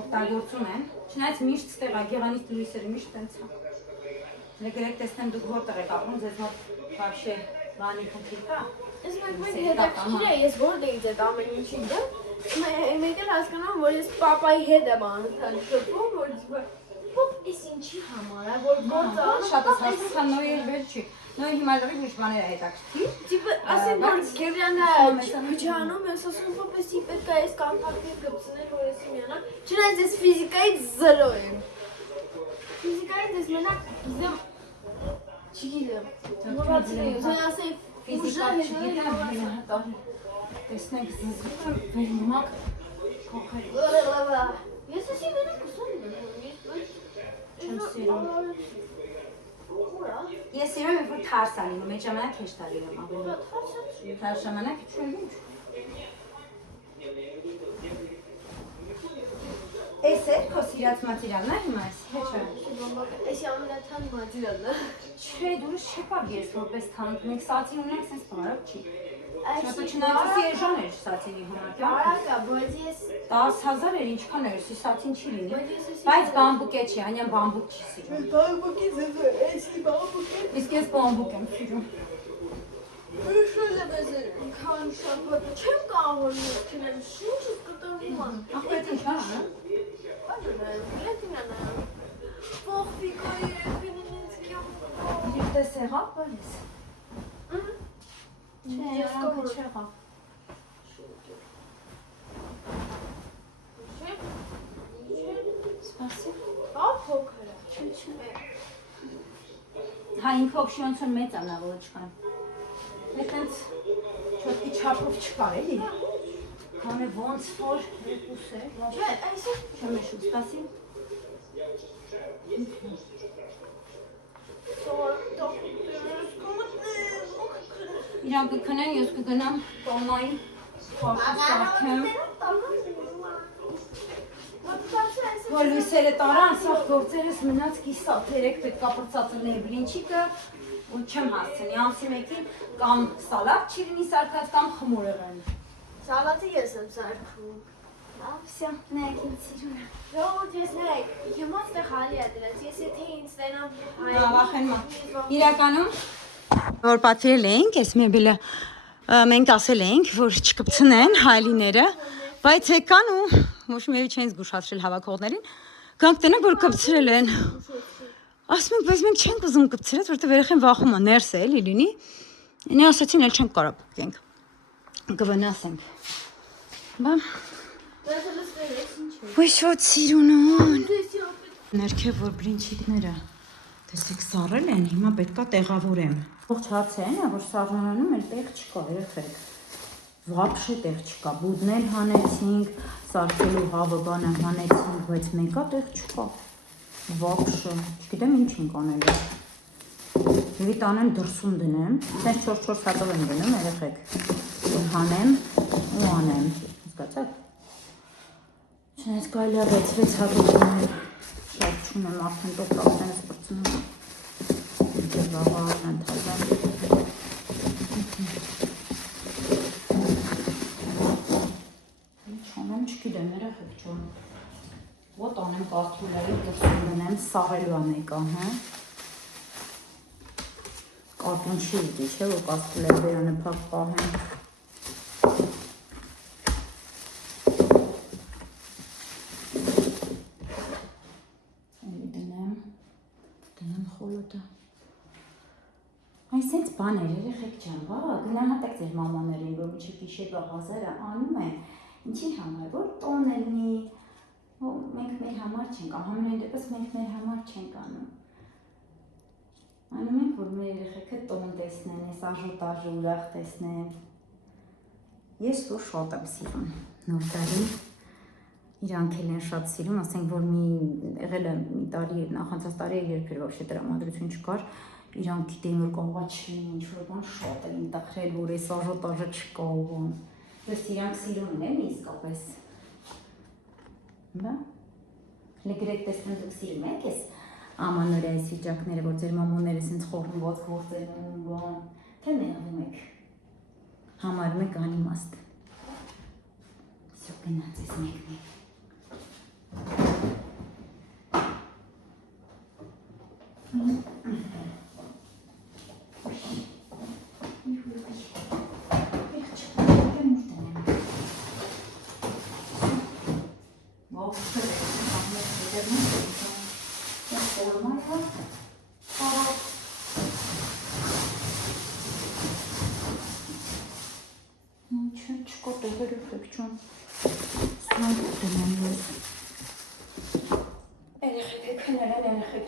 օգտագործում են։ Չնայած միշտ ստեղ է գեղանից լույսերը միշտ տենց է։ Գրեք տեսնեմ դուք որտեղ եք ապրում, ձեզ մոտ вообще բանի խնդիր կա։ Ես մենք հետաքրքիր է, ես որտեղ եմ այդ ամեն ինչի դա։ Մենք էլ հասկանում, որ ես պապայի հետ եմ անդան շփվում, որ պապ էս ինչի համար է, որ գործը Շատ է հասկացա նոր երբեր չի։ Նույն հիմա լրիվ ուրիշ բաներ է հետաքրքիր։ Տիպը ասեմ, որ Գևրյանը փչանում, ես ասում պապ էսի պետք է այս կոնտակտը գծնել, որ էսի միանա։ Չնայած ես ֆիզիկայից 0 եմ։ Ֆիզիկայից ես մենակ գիտեմ, չգիտեմ, մոռացել եմ, ուզում ասեմ Ֆիզիկա չգիտեմ, տեսնենք զզվում եմ վերմակ կողել։ Ես էսի մենակ ուսում եմ, Չեմ սիրում։ Ես սիրում եմ, որ թարս է լինում, այդ ժամանակ հեշտ է լինում ավելի։ Թար ժամանակ չու ինչ։ Էս է քո սիրած մատիրիալն է հիմա էս, հեչ է։ էսի ամենաթան մատիրիալն է։ Չէ, դուրս չեպավ ես որպես թանկ, մենք սացին ունենք սենց բարակ չի։ Շատ չնայած էժան էր սացինի համար, Բարակ է, բայց ես 10,000 էր, ինչքան էր, սացին չի լինի, բայց բամբուկ է չի, անյան բամբուկ չի սիրում։ բամբուկից էսի բամբուկ է։ Իսկ ես բամբուկ եմ սիրում։ Բրշել եմ ես քան շաբաթ, չեմ կարող չնեմ, շուտ կտորվում եմ։ Ախպետ ինչ անա։ Փոխվիկայի երեքինից կյամ։ Իրիք դե սեղավ բալիս։ Չէ, կողը չեղավ։ Սպասի։ Հա փոքր է։ Հա ինքը օպշիոնցոն մեծ անա, որ չկան։ Մեկ տենց չոտքի չապով չկար էլի։ Կանե ոնց որ երկուս է։ Չէ, այսօր Չեմ էշու, սպասի։ Իրանք կքնեն, ես կգնամ տոնայի սարքեմ։ Որ լույսերը տարան, սաղ գործերս մնաց կիսատ, երեք պետք ապրծածրնեի բլինչիկը, ու չեմ հասցնի, ամսի մեկին կամ սալատ չի լինի սարկած, կամ խմոր եղանի։ Սալատը ես եմ սարքում։ Վսյա, նայեք ինձ սիրունը։ Ժողովուրդ ես նայեք, հիմա ստեղ հալի է դրած, ես եթե ինձ տենամ Վախենմա։ Իրականում, որ պատրել էինք, ես մեբիլը մենք ասել էինք, որ չկպցնեն հալիները, բայց եկան ու ոչ մի չեն զգուշացրել հավաքողներին, գանք տնենք, որ կպցրել են։ Ասում ենք, բայց մենք չենք ուզում կպցրել, որտեղ երեխեն վախում է, ներս է էլի լինի։ Ինի ասացին, էլ չենք կարող կպկենք։ կվնասենք։ Բա, Դա լսվել ես ինչ է։ ոյ շոտ սիրունուն։ Դες իապետ։ Ներքև որ բրինչիկները տեսեք սառել են, հիմա պետքա տեղավորեմ։ Ողջ հարցը այն է, որ սառնարանում էլ տեղ չկա, երեխեք։ Վաբշե տեղ չկա, բուդնել հանեցինք, սարքելու հավը բանը հանեցինք, բայց մեկա տեղ չկա։ Վաբշե, չգիտեմ ինչ ենք անելու։ Եվի տանեմ դրսում դնեմ, սենց 4-4 հատով եմ դնում, երեխեք։ Հանեմ ու անեմ, հասկացաք։ Չնայց կարելի է 6 հատով դնել, շատ չունեմ, արդեն տոպրակները սպրծնում։ Դեր վաղարն ընդհազան։ Չոնեմ չգիտեմ, երեխեք չոն։ Ոտ անեմ կաստրուլայի դրսում դնեմ, սաղելու ամեկա, հա։ Կարտոն չի ուտի, չէ, որ կաստրուլայի վերանը փակ պահեմ։ Էլի դնեմ խոլոտը։ Այս սենց բաներ, երեխեք ջան, բա, գնահատեք ձեր մամաներին, որ միջի գիշերվա հազարը անում են, ինչի համար, որ տոն լինի, մենք մեր համար չենք, ամենայն դեպս մենք մեր համար չենք անում։ Անում ենք, որ մեր երեխեքը տոն տեսնեն, ես աժոտաժը ուրախ տեսնեն։ Ես որ շատ եմ սիրում, նոր տարի, իրանք էլ են շատ սիրում, ասենք, որ եղել է մի տարի, նախանցած տարի երբ էր вообще տրամադրություն չկար, իրանք գիտեին, որ կողա չլինի, ինչ-որ բան շատ էին տխրել, որ ես աժոտաժը չկա ու բան։ Ես իրանք սիրում են իսկապես։ Բա, լեգրեք տեսնեմ դուք սիրում եք ես ամանորի այս վիճակները, որ ձեր մամոները սենց խորնված գործեր են բան, թե մեղվում եք, համարում եք անիմաստ։ Սո գնաց ես մեկնի։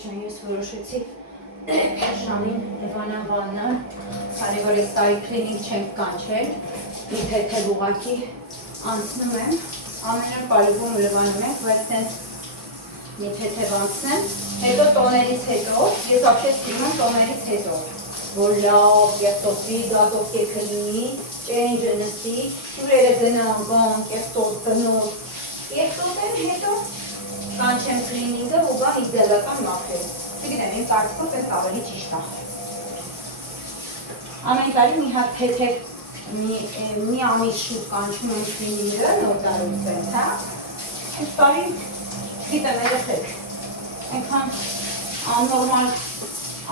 Ես որոշեցի Ժանին Լևանյան բաննալ, քանի որ ես տարի կլինիկ չենք կանչել, մի թեթև ուղղակի անցնում եմ, ամենը պալիվում լվանում ենք, բայց տենց մի թեթև անցնեմ, հետո տոներից հետո, ես ապշե սիրում եմ տոներից հետո, որ լավ, կեղտոտվի, գազով կեքը լինի, ճենջը նստի, շուրերը գնան, բան, կեղտոտ, բնոր, կեղտոտեմ հետո, կանչեմ կլինինգը ու գամ իդելական մաքրել։ Չգիտեմ, իմ կարծիքով պես ավելի ճիշտ է։ Ամեն տարի մի հատ թեթև մի ամիս շուտ կանչում են կլինինգը, նոր տարուց ենք, հա։ Այս տարի, չգիտեմ, երեխեք, այնքան աննորմալ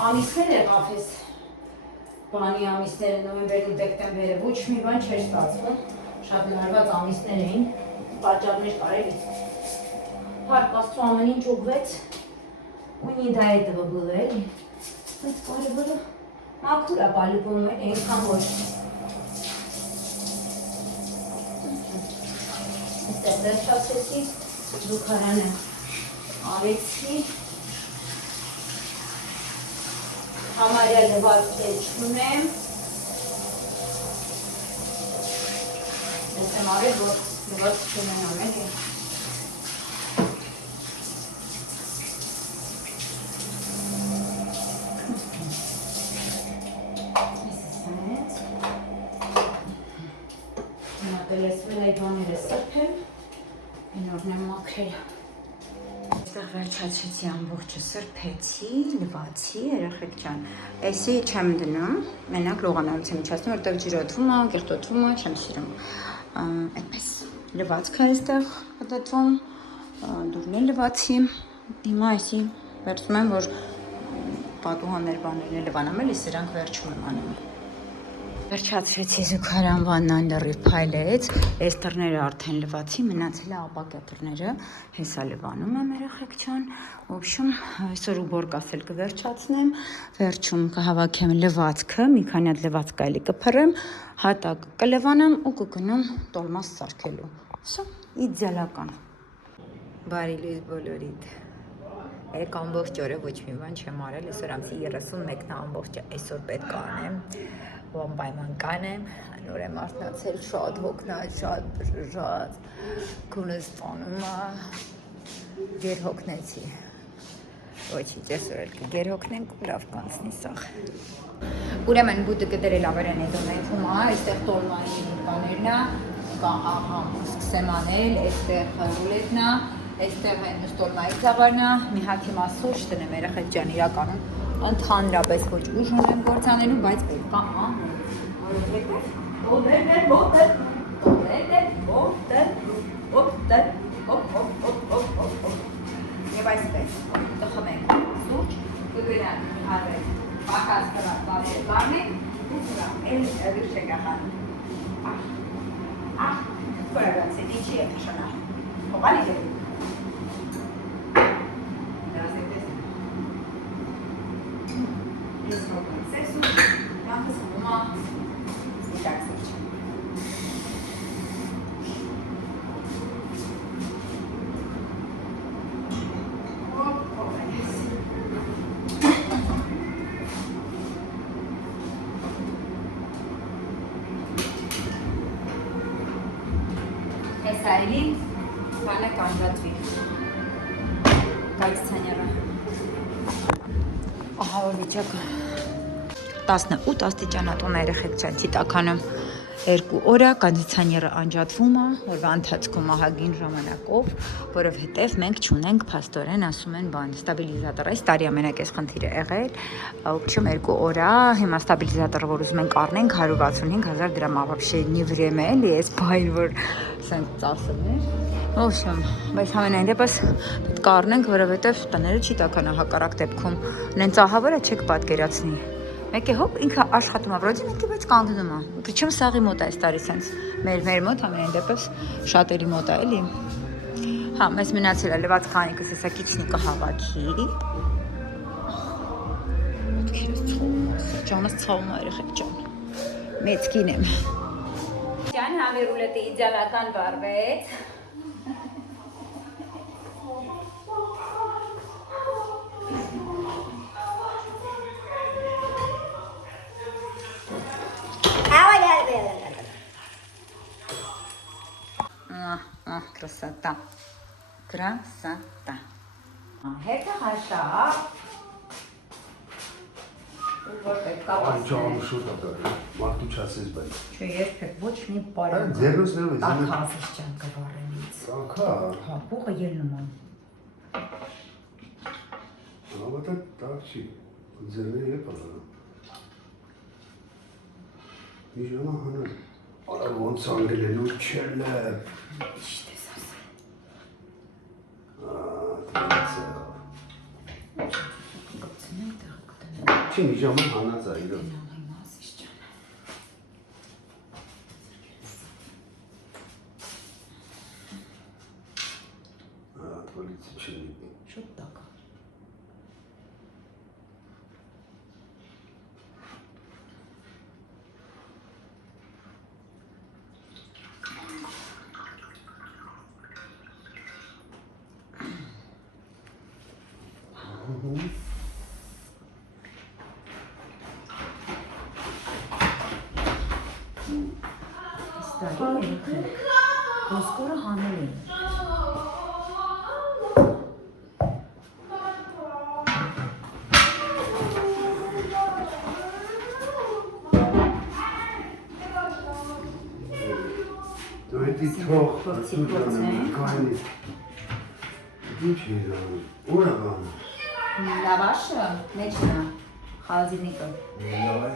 ամիսներ եղավ ես բանի ամիսները, նոյեմբեր ու դեկտեմբերը, ոչ մի բան չէր ստացվում, շատ լարված ամիսներ էին, պատճառներ կարելի։ Հարկ աստծո ամեն ինչ ուղվեց, ու նի դա հետևը բլը էլի, բայց կարևորը մաքուր է պալիվում էլ, ենքան ոչ։ Այստեղ վերջացեցի, զուգարանը արեցի, համարյա լված էլ չունեմ, ես եմ արել, որ լված չունեն ամեն է։ Լեսվել այդ բաները սրբել, այնորն եմ մաքրել։ Այստեղ վերջացրեցի ամբողջը սրբեցի, լվացի, երեխեք ջան։ Էսի չեմ դնում, մենակ լողանալուց եմ իջացնում, որտեղ ջրոթվում է, կեղտոտվում է, չեմ սիրում։ Այդպես լվացքը այստեղ դատվում, դուրն էլ լվացի։ Հիմա էսի վերցում եմ, որ պատուհաններ բաներն է լվանամ, էլի սրանք վերջում եմ անում։ Վերջացրեցի զուգարան վաննան լրիվ փայլեց, այս դռները արդեն լվացի, մնացել է ապակյա դռները, հեսա լվանում եմ երեխեք ջան, ոբշում այսօր ու բորկասել կվերջացնեմ, վերջում կհավաքեմ լվացքը, մի քանի հատ լվացք այլի կփռեմ, հատակ կլվանամ ու կգնամ տոլմաս սարքելու, սա իդեալական, բարի լույս բոլորիդ, երեկ ամբողջ օրը ոչ մի բան չեմ արել, այսօր ամսի 31-ն ամբողջ այսօր պետք է անեմ, ու անպայման կանեմ, նոր եմ արթնացել, շատ հոգնած, շատ բժժած, քունս տանում է, գեր հոգնեցի, ոչինչ այսօր էլ կգեր հոգնենք ու լավ կանցնի սաղ։ Ուրեմն բուտը կդրել ավերեն է դոմենթում է, այստեղ տոլմայի բաներն է, սկսեմ անել, այստեղ ռուլետն է, այստեղ են տոլմայի ծավարն է, մի հատ հիմա սուրճ տնեմ երեխեք ջան իրականում, ընդհանրապես ոչ ուժ ունեմ գործանելու, բայց պետք է Եվ այսպես, կխմենք սուրճ, կգնանք մի հատել պակաս կրած բաները կարնենք, ու սրա էլ լույս է գահանում։ Որը գանց է, ինչի է նշանա, հողալի է։ Հեսայլի բանը կանջատվի, կայց ցաները, ահա որ վիճակը 18 աստիճանատուն երեխեք ջան տիտականում 2 օր է կոնդիցիոները անջատվում է օրվա ընթացքում ահագին ժամանակով, որովհետև մենք չունենք փաստորեն ասում են բան ստաբիլիզատոր, այս տարի ամենակես խնդիրը եղել, ուղղակի 2 օր է, հիմա ստաբիլիզատորը որ ուզում ենք առնենք 165,000 դրամ է, вообще не время էլի, այս բայր որ սենց ծախսներ։ Ոհշմ, բայց համենայն դեպս պետք է առնենք, որովհետև տները չի տականա հակառակ դեպքում, նենց ահավերը չեք պատկերացնի։ Մեկ է հոպ ինքը աշխատում է, վրոդի մեկի բայց կանգնում է, причем սաղի մոտ է այս տարի սենց, մեր մոտ ամենայն դեպս շատերի մոտ է էլի։ Հա, մեզ մնացել է լված քանիկս հեսա քիչնիկը հավաքի։ Մտքերս ցավում է, ջանս ցավում է երեխեք ջան, մեծ կին եմ։ Ջան, համի ռուլետը իդեալական վարվեց։ Красота. Красота. Это хорошо. Անջան շուտ է դա, մարդու չասես բայց։ Չէ, երբեք ոչ մի բարեմ։ Ձերուսներով է, Տաքազս ջան կվարեմ ինձ։ Կանքա։ Հա, փողը ելնում է։ Հավատա տակ չի, ձերները է պարանը։ Մի ժամա հանել, արա ոնց անգլելու չելը։ Ինչ դես ասել։ Գցնեմ տեղ կտնեմ։ Չի մի ժամա հանած է իրոք։ Հիմա ասես ջան։ Թոլիցի չի։ Շուտ տակ։ Ստարի երեխեք, ոսկորը հանել են։ Դու հետի թող, կայնի։ Ինչ է դարում, ուր է բանը։ Լավաշը, մեջնա, խալզինիկը։ Լավ է։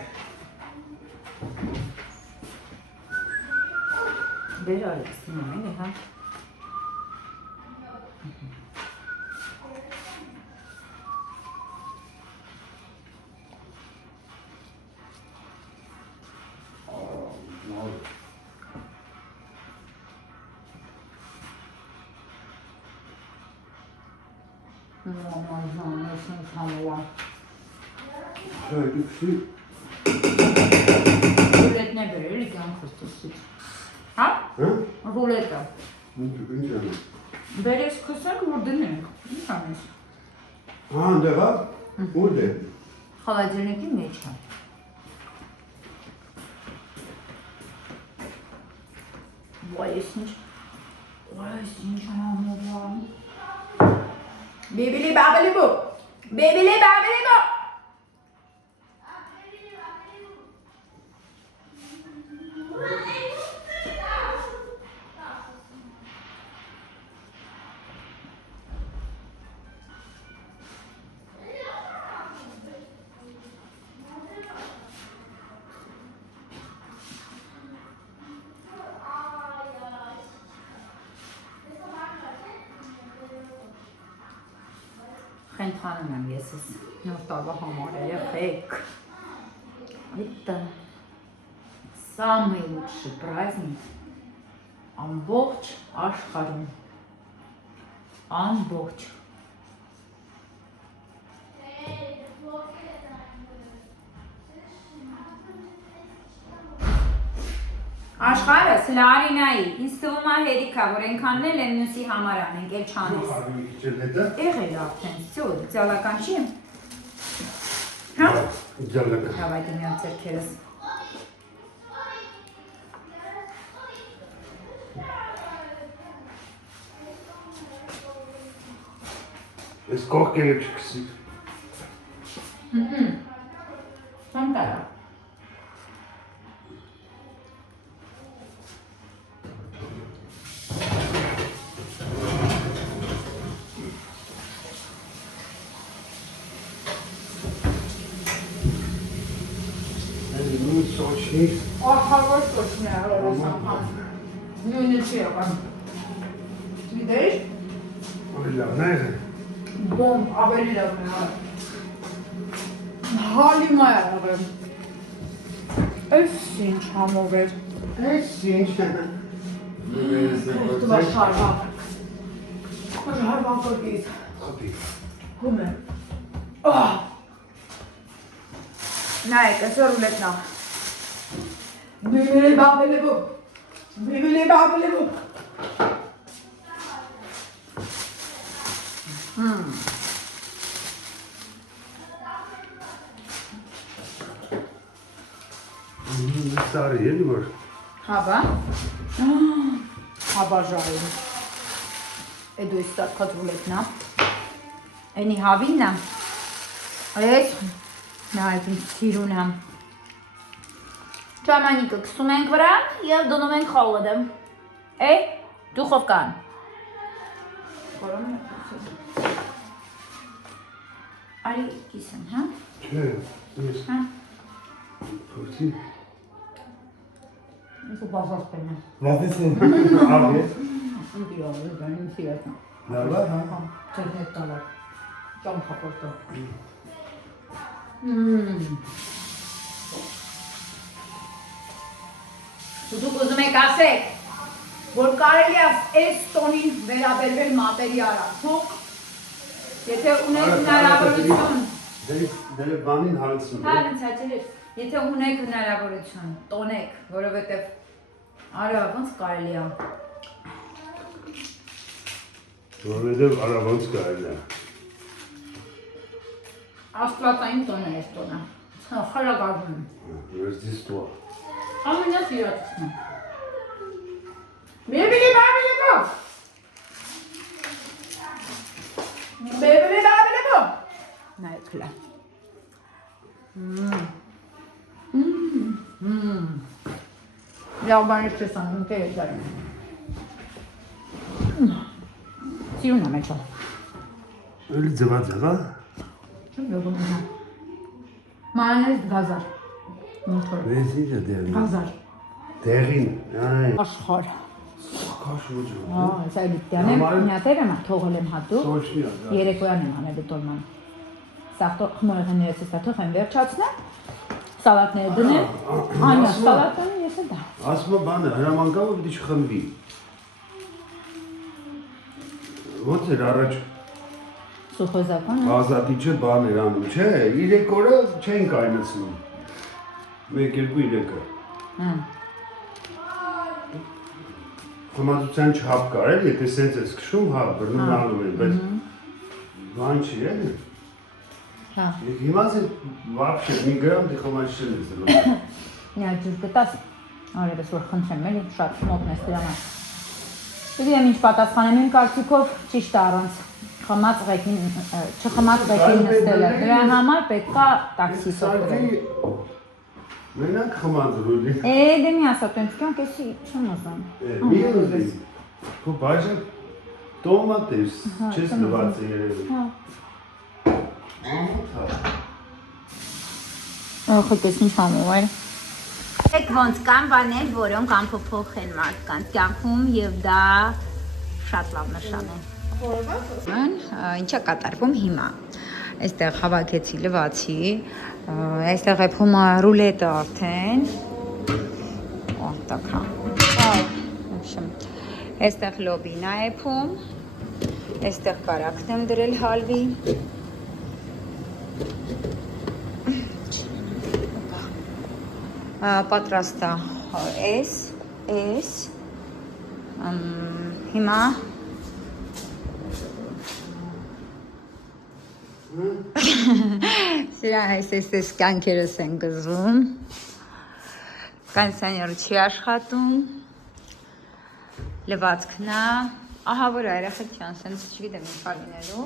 Բեր արեց, նույն է, հա։ Şöyle Ruletն է բերել կյանքս դուսից։ Հա? Hı? Ռուլետը։ Önce mi? Բերես քսակ որ դնենք։ Ինչ անես։ Ha, ne var? Burada. Խալաջելնիկի մեջ է։ Վայ, ինչ ամորա։ Bibili babili bu. Bibili babili bu. Խենթանում եմ ես նոր տարվա համար երեխեք։ Это самый лучший праздник ամբողջ աշխարհում։ Ամբողջ։ Աշխարհը Սլարինայի, ինձ թվում է հերիքա, որ այնքանն էլ են մյուսի համար անենք, էլ չանես։ Abi içeride. Եղել արդեն, всё, ձալական չի։ Հա։ Güzel. Давайте միա ձերքերս։ Es koch gelip çıksın. Ֆանտարա։ Bunu soğuk. Ահավոր կոչն է հորս անգամ։ Նույնը չի եղան։ Գիտես, Öyle nerede? բոմ ավելի լավ է հա։ Հալիմա է եղել։ Էս ինչ համով էր։ Esin. Դու շարվա։ Շարվա կոկից։ Kapıyı. Հում է։ Նայեք, այսօր ուլետնա։ Բիբիլի բաբելի բու։ Բիբիլի բաբելի բու։ Sarı yeri var. Հաբա։ Հաբա ժայլ։ Էդու էս տատկած ուլետնա։ Էնի հավիննա։ Այս նայք ինձ սիրուն եմ։ Ճամանիկը կսում ենք վրա և դնում ենք խալոդը։ Էй, դուխովկան։ Արի կիսեմ, հա։ Şey, evet. Հա։ Kursi. Ինձու բազասպեն է։ Neredesin? Abi. Ինձի ովը, դանին սիրատն։ Nerede? Ha? Չեզնետ տալար։ Ճամ խապորտը։ Դուք ուզում եք ասեք, որ կարելի է այս տոնին վերաբերվել մատերի արանքով, եթե ունեք հնարավորություն, Deli banin harısın. հա ինձ հաճելի, եթե ունեք հնարավորություն, տոնեք, որովհետև արա ոնց կարելի է։ Böyle arabanız geldi. Աստվածային տոն է այս տոնը, խալագարվում։ Rözdistua. Ամենաս իրատիսն է։ Բեբիլի բաբիլի բո։ Բեբիլի բաբիլի բո։ Նայք լա։ Լավ բան ես անում, թե ես դարում։ Սիրուն եմ էչո։ Öyle cıvat ya. Չեմ լողում նա։ Մանես գազար։ Մոնտոր։ Benzince derin. Գազար։ Derin. Ay. Աշխար։ Kaç ucu. Հա, սա դիտյան եմ, նյատերը մա թողել եմ հատուկ։ Soğuşmuyor. Երեկոյան եմ անել տոլման։ Սաղ խմորեղեններս էստա թող եմ վերջացնեմ, սալատները դնեմ, անյա սալատները ես էլ դա։ Asma bana hemen kalıp bir çıkan bir. Вот это araç. Սուխոզական։ Ազատիչը բան էր անում, չէ, 3 օրը չեն կայնացնում։ 1-2-3-ը։ Խմածության չհապ կար էլ, եթե սենց ես քշում, հա, բռնանում են, բայց բան չի էլի։ Հա։ Հիմա զե вообще մի գրամ դի խմած չեն ես դրում։ Նյա ջուր կտաս, արևս որ խնդրեմ էլի, շատ մոտն ես դրամա։ Չգիտեմ ինչ պատասխանեմ իմ կարծիքով ճիշտ է առանց խմած ղեկին, չխմած ղեկին նստելը։ Դրա համար պետք է տաքսի սովորել։ Մենակ խմած ռուլի։ Դե մի ասա, տենց կյանք էսի չեմ ուզում։ Մի ուզի։ Քո բաժը տոմատ ես, չես լված երևի։ Հա։ Ահա։ Խոքես ինչ համով էր։ Եք ոնց կան բաներ, որոնք անփոփոխ են մարդկանց կյանքում եւ դա շատ լավ նշան է։ Ինչա կատարվում հիմա։ Այստեղ հավաքեցի լվացի, այստեղ է փոմա ռուլետը արդեն։ Տակա։ Այստեղ լոբինա է փոմ։ Այստեղ կարակն եմ դրել հալվի։ Պատրաստ է էս հիմա սրա այս կյանքերս են գզում կանսաները չի աշխատում լվացքն է ահա որ երեխեք չան սենց չգիտեմ ինչ կալինելու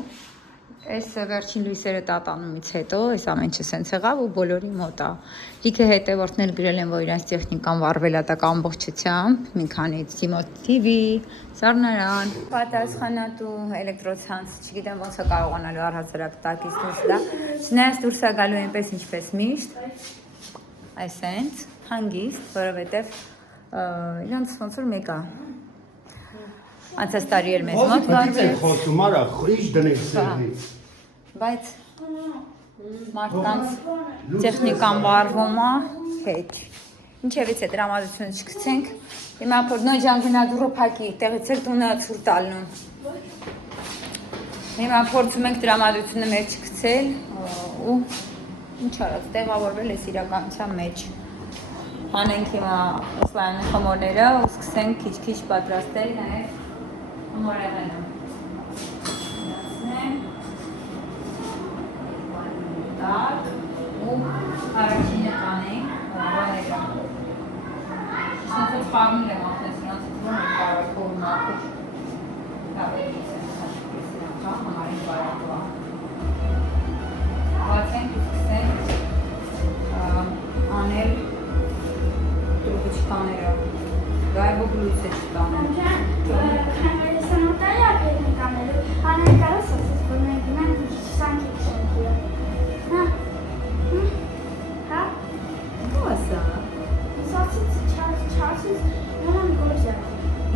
Այս վերջին լույսերը տատանումից հետո այս ամեն ինչը սենց եղավ ու բոլորի մոտ է։ Լիքը հետևորդներ գրել են, որ իրենց տեխնիկան վառվել է տակ ամբողջությամբ, մի քանից Timot TV, Սառնարան, պատասխանատու էլեկտրոցանց, չգիտեմ ոնց է կարողանալու առհասարակ տակից դուրս դա։ Չնայած դուրս է գալու այնպես ինչպես միշտ, այսենց հանգիստ, որովհետև իրանց ոնց որ մեկ է։ Անցած տարի էլ մեզ մոտ վարվեց։ Խոսում արա, ինչ դնենք սերվի։ Բայց մարդկանց տեխնիկան վարվում է, հեչ։ Ինչևից է տրամադրությունը չգցենք։ Հիմա որ նոյջան գնա դուրը փակի, տեղից էլ տունը ցուր տալնում։ Հիմա փորձում ենք տրամադրությունը մեր չգցել ու ինչ արած տեղավորվել էս իրականության մեջ։ Հանենք հիմա սլայմի խմորները ու սկսենք քիչ-քիչ պատրաստել նաև Մորեղենը։ Դասնեմ։ Так, ու առաջինը կանենք, բաները։ Սրանց խաղում եմ ապնես, սրանց որ կարակով մաքուր։ Դավերից եմ սրանք համարին բարակվա։ Բացենք ու սկսենք անել տրուբուչկաները։ Գայբով լույսը չտանեմ։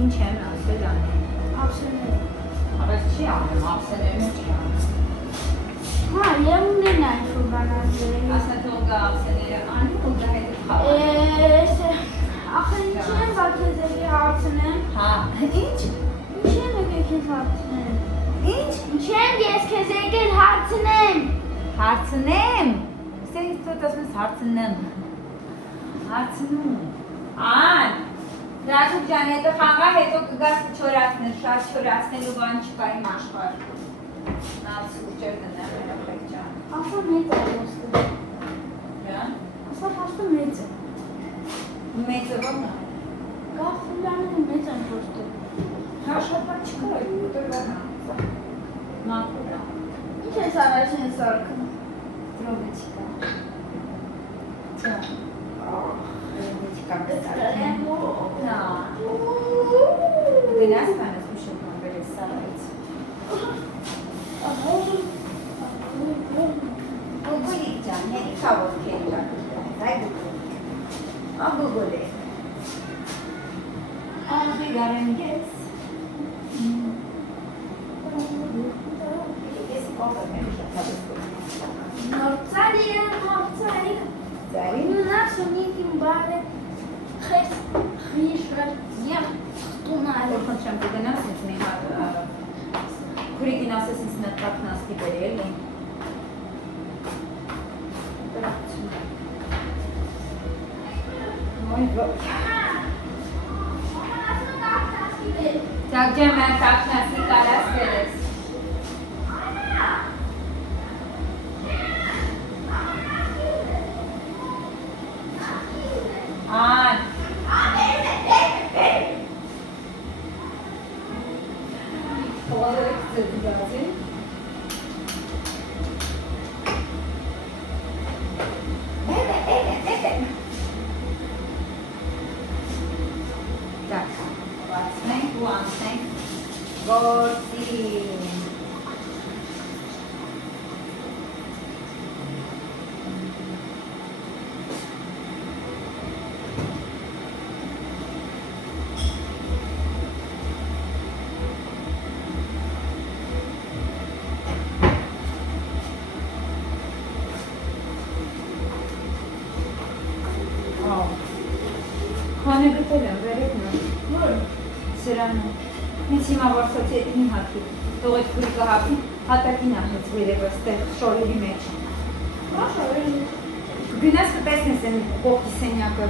Ինչ եմ ասել անում։ Ապսեները։ Բայց չի անում, ապսեներն չի անում։ Հա, եմ ունեն այն բանալները։ Ասա թող գա ապսեները անում ու դա հետ խաղա։ Ախր ինչի եմ վատեզելի հարցնեմ։ Հա, ինչ։ Ինչի եմ եկել քեզ հարցնեմ։ Ինչ։ Ինչի եմ ես քեզ եկել հարցնեմ։ Հարցնեմ։ Սենց դու ասես հարցնեմ։ Հարցնում։ Ան։ Դրաշուկ ջան, հետո խաղա, հետո կգաս չորացնել, շատ չորացնելու բան չկա իմ աշխարհում։ Նա սուրճեր դնեմ, երեխեք ջան։ Ասա մեծ է ոստը։ Ջան։ Ասա հաստը մեծ է։ Մեծը ո՞րն է։ Գախուլյանը մեծ են ոստը։ Հա շոպա չկա, ուտորվան է։ Մաքուր է։ Ինչ ես առաջին սարքն։ Դրովը չկա։ Ջան։ Նա դենաս կանես միշոքան վերես սարայից Գուգուլիկ ջան, հերի կավով կերի այ գուգուլիկ Գուգուլ է Աղբի գարեմ ես Ես կովը եմ Նորցարի եմ, նորցարի Ձարի ու նաշը միտին բարը խես խիշր եղ տունալը Որ խնդրեմ կգնաս ինձ մի հատ Քուրիկին ասես ինձ Եսնը տակնասկի բերել է։ Ոյ ոյ։ Так, где мы так насекали остались? Так, one thing. Gordi. Քանի գտել եմ, վերևն է։ Սրանը։ Ինձ հիմա որ սոցիետին հատի, թող այդ քուրիկը հապի, հատակին ահեց վերևը, ստեղ շորերի մեջ։ Գնաս կտեսնես են կողքի սենյակը։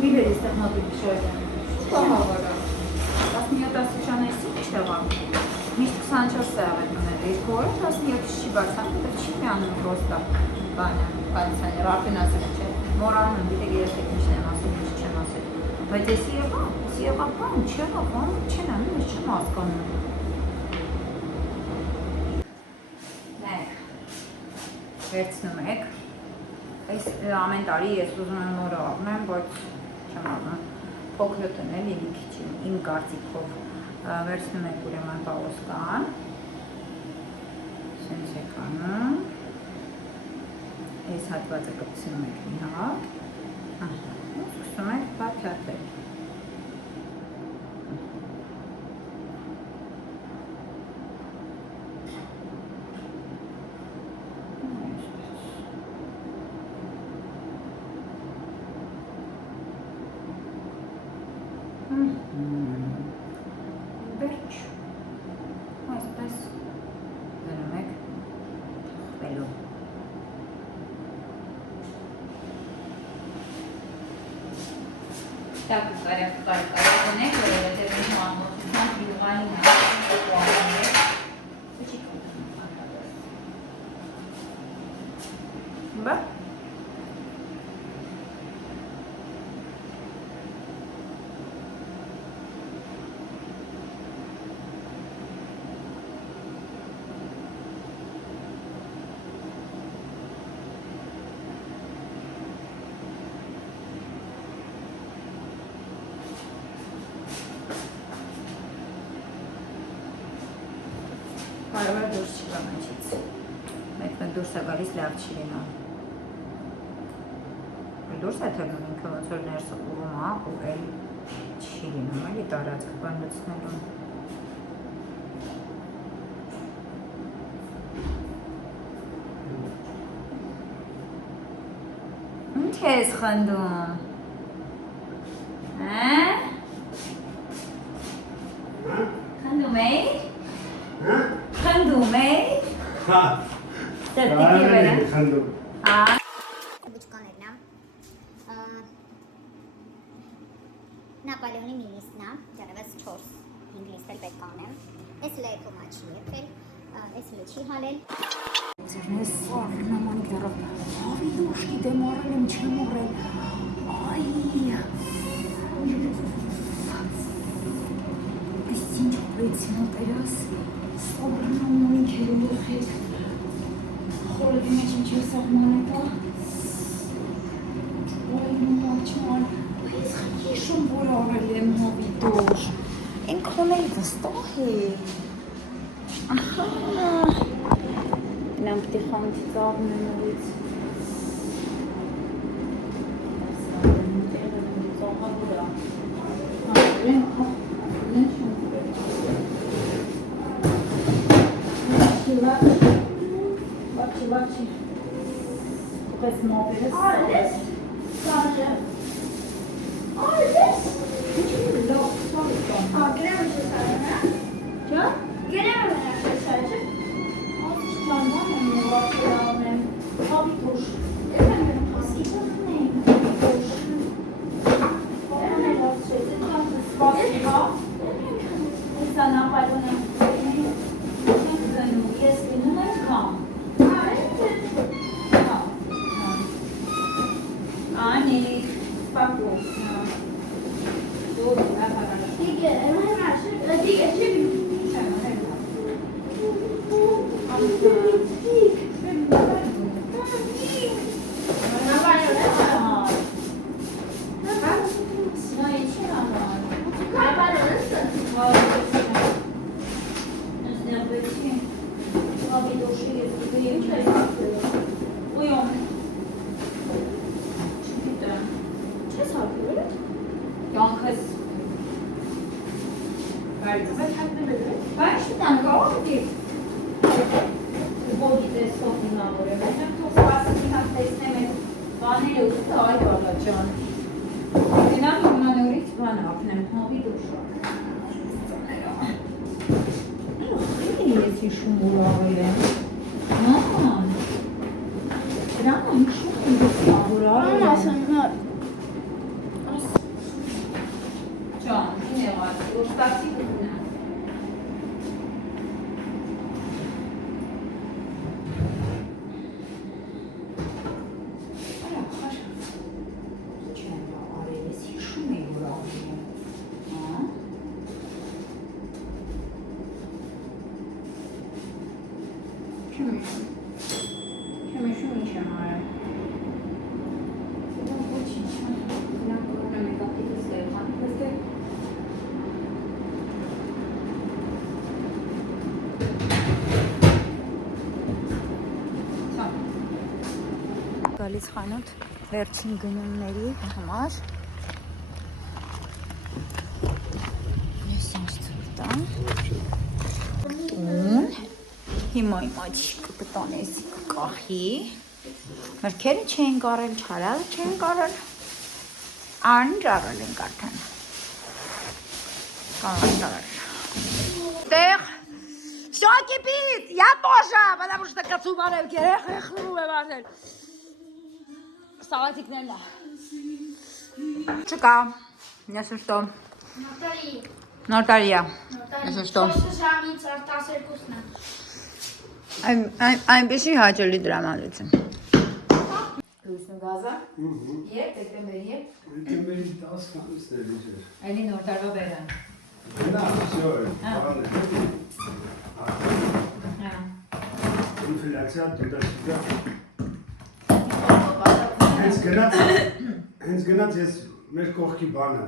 Մի բերի ստեղ մոտիկ շոյդան։ Շուտա հավարա։ 17 աստիճան էսի չեղա։ Միշտ 24 սաղ է մներ։ Երկու օրը 17 չի բացանում, դա չի միանում պրոստա բանը, կալցանի, ռարդին ասել չէ։ Մորանում, դիտեք երեստեք միշտ եմ ասել, միշտ չեմ ասել։ Բայց էսի եղա բան, չեղա, բան չեն անում, ես չեմ հասկանում։ Նայք, վերցնում եք։ Այս ամեն տարի ես ուզում եմ նորը առնեմ, բայց չեմ առնում։ Փոքրը էլի մի քիչ իմ կարծիքով վերցնում եք ուրեմն պաոսկան։ Սենց եք անում։ Այս հատվածը կպցնում եք մի հատ։ Ու սկսում եք փաթաթել։ Վերջ, այսպես դնում եք թխվելու։ Так, կարեք ունեք, որովհետև իմ ամբողջությամբ յուղային է։ Բա Կարող է դուրս չի բանաչից, մեկ դուրս է գալիս լավ չի լինում, դուրս է թելնում ինքը ոնց որ ներսը ուղում ա ու էլ չի լինում, էլի տարածք բան լցնելուն։ Ինչ ես խնդում, խնդում էիր? Խնդում էի։ Հա։ Տերտիկի վրա։ Խնդում։ Բուչկաներն է։ Նապոլեոնի մինիսն է, դեռևս 4-5 լիստ էլ պետք անեմ։ Այս լեյքը մաչի եկել, այս լեչի հալել։ Ձերնես սարն նման գերով։ Հավի դուշ գիտեմ առել եմ, չեմ առել։ Այ։ Այս ինչ ապրեցին ապերաս։ Սարն նման գերով հետ։ Խորովի մեջ ինչ է սաղման է դա։ Այ նման չման։ Այս հիշում որ առել եմ հավի դուշ։ Ինքն էլ վստահ է։ Ահա։ Нам потихоньку ծաղում են նորից։ Բաչի։ Պես մոբելը սարես։ Սարը։ Արես։ Ինչ լավ սարը։ Գրեմ է սարը, հա? Ճա։ Գրեմ է սարը։ Գալիս խանութ վերջին գնումների համար։ Ես ինչ ծուր տան։ Հիմա իմ աչիկը կտանեսի կկախի։ Մրգերը չեն կարել, չարալը չեն կարել։ Անջարել ենք արդեն։ Կանջարել։ Տեղ всё кипит, я тоже, потому что կացումանել գերեխ խլում եմ արդեն։ Սաղաթիկներն է։ Չկա, ես ուշտո։ Նորտարի է։ Ես ուշտո։ 4 ժամից 12-ն է։ Այնպեսի հաճելի դրամատուրգիա։ Լույսն ու գազը։ Երբ դեկտեմբերի։ Դեկտեմբերի 10-ից էր։ Այնի նոր տարվա բերան։ Դա всё է։ Ինֆլյացիա դիտարկիչը։ Հենց գնաց ես մեր կողքի բանը։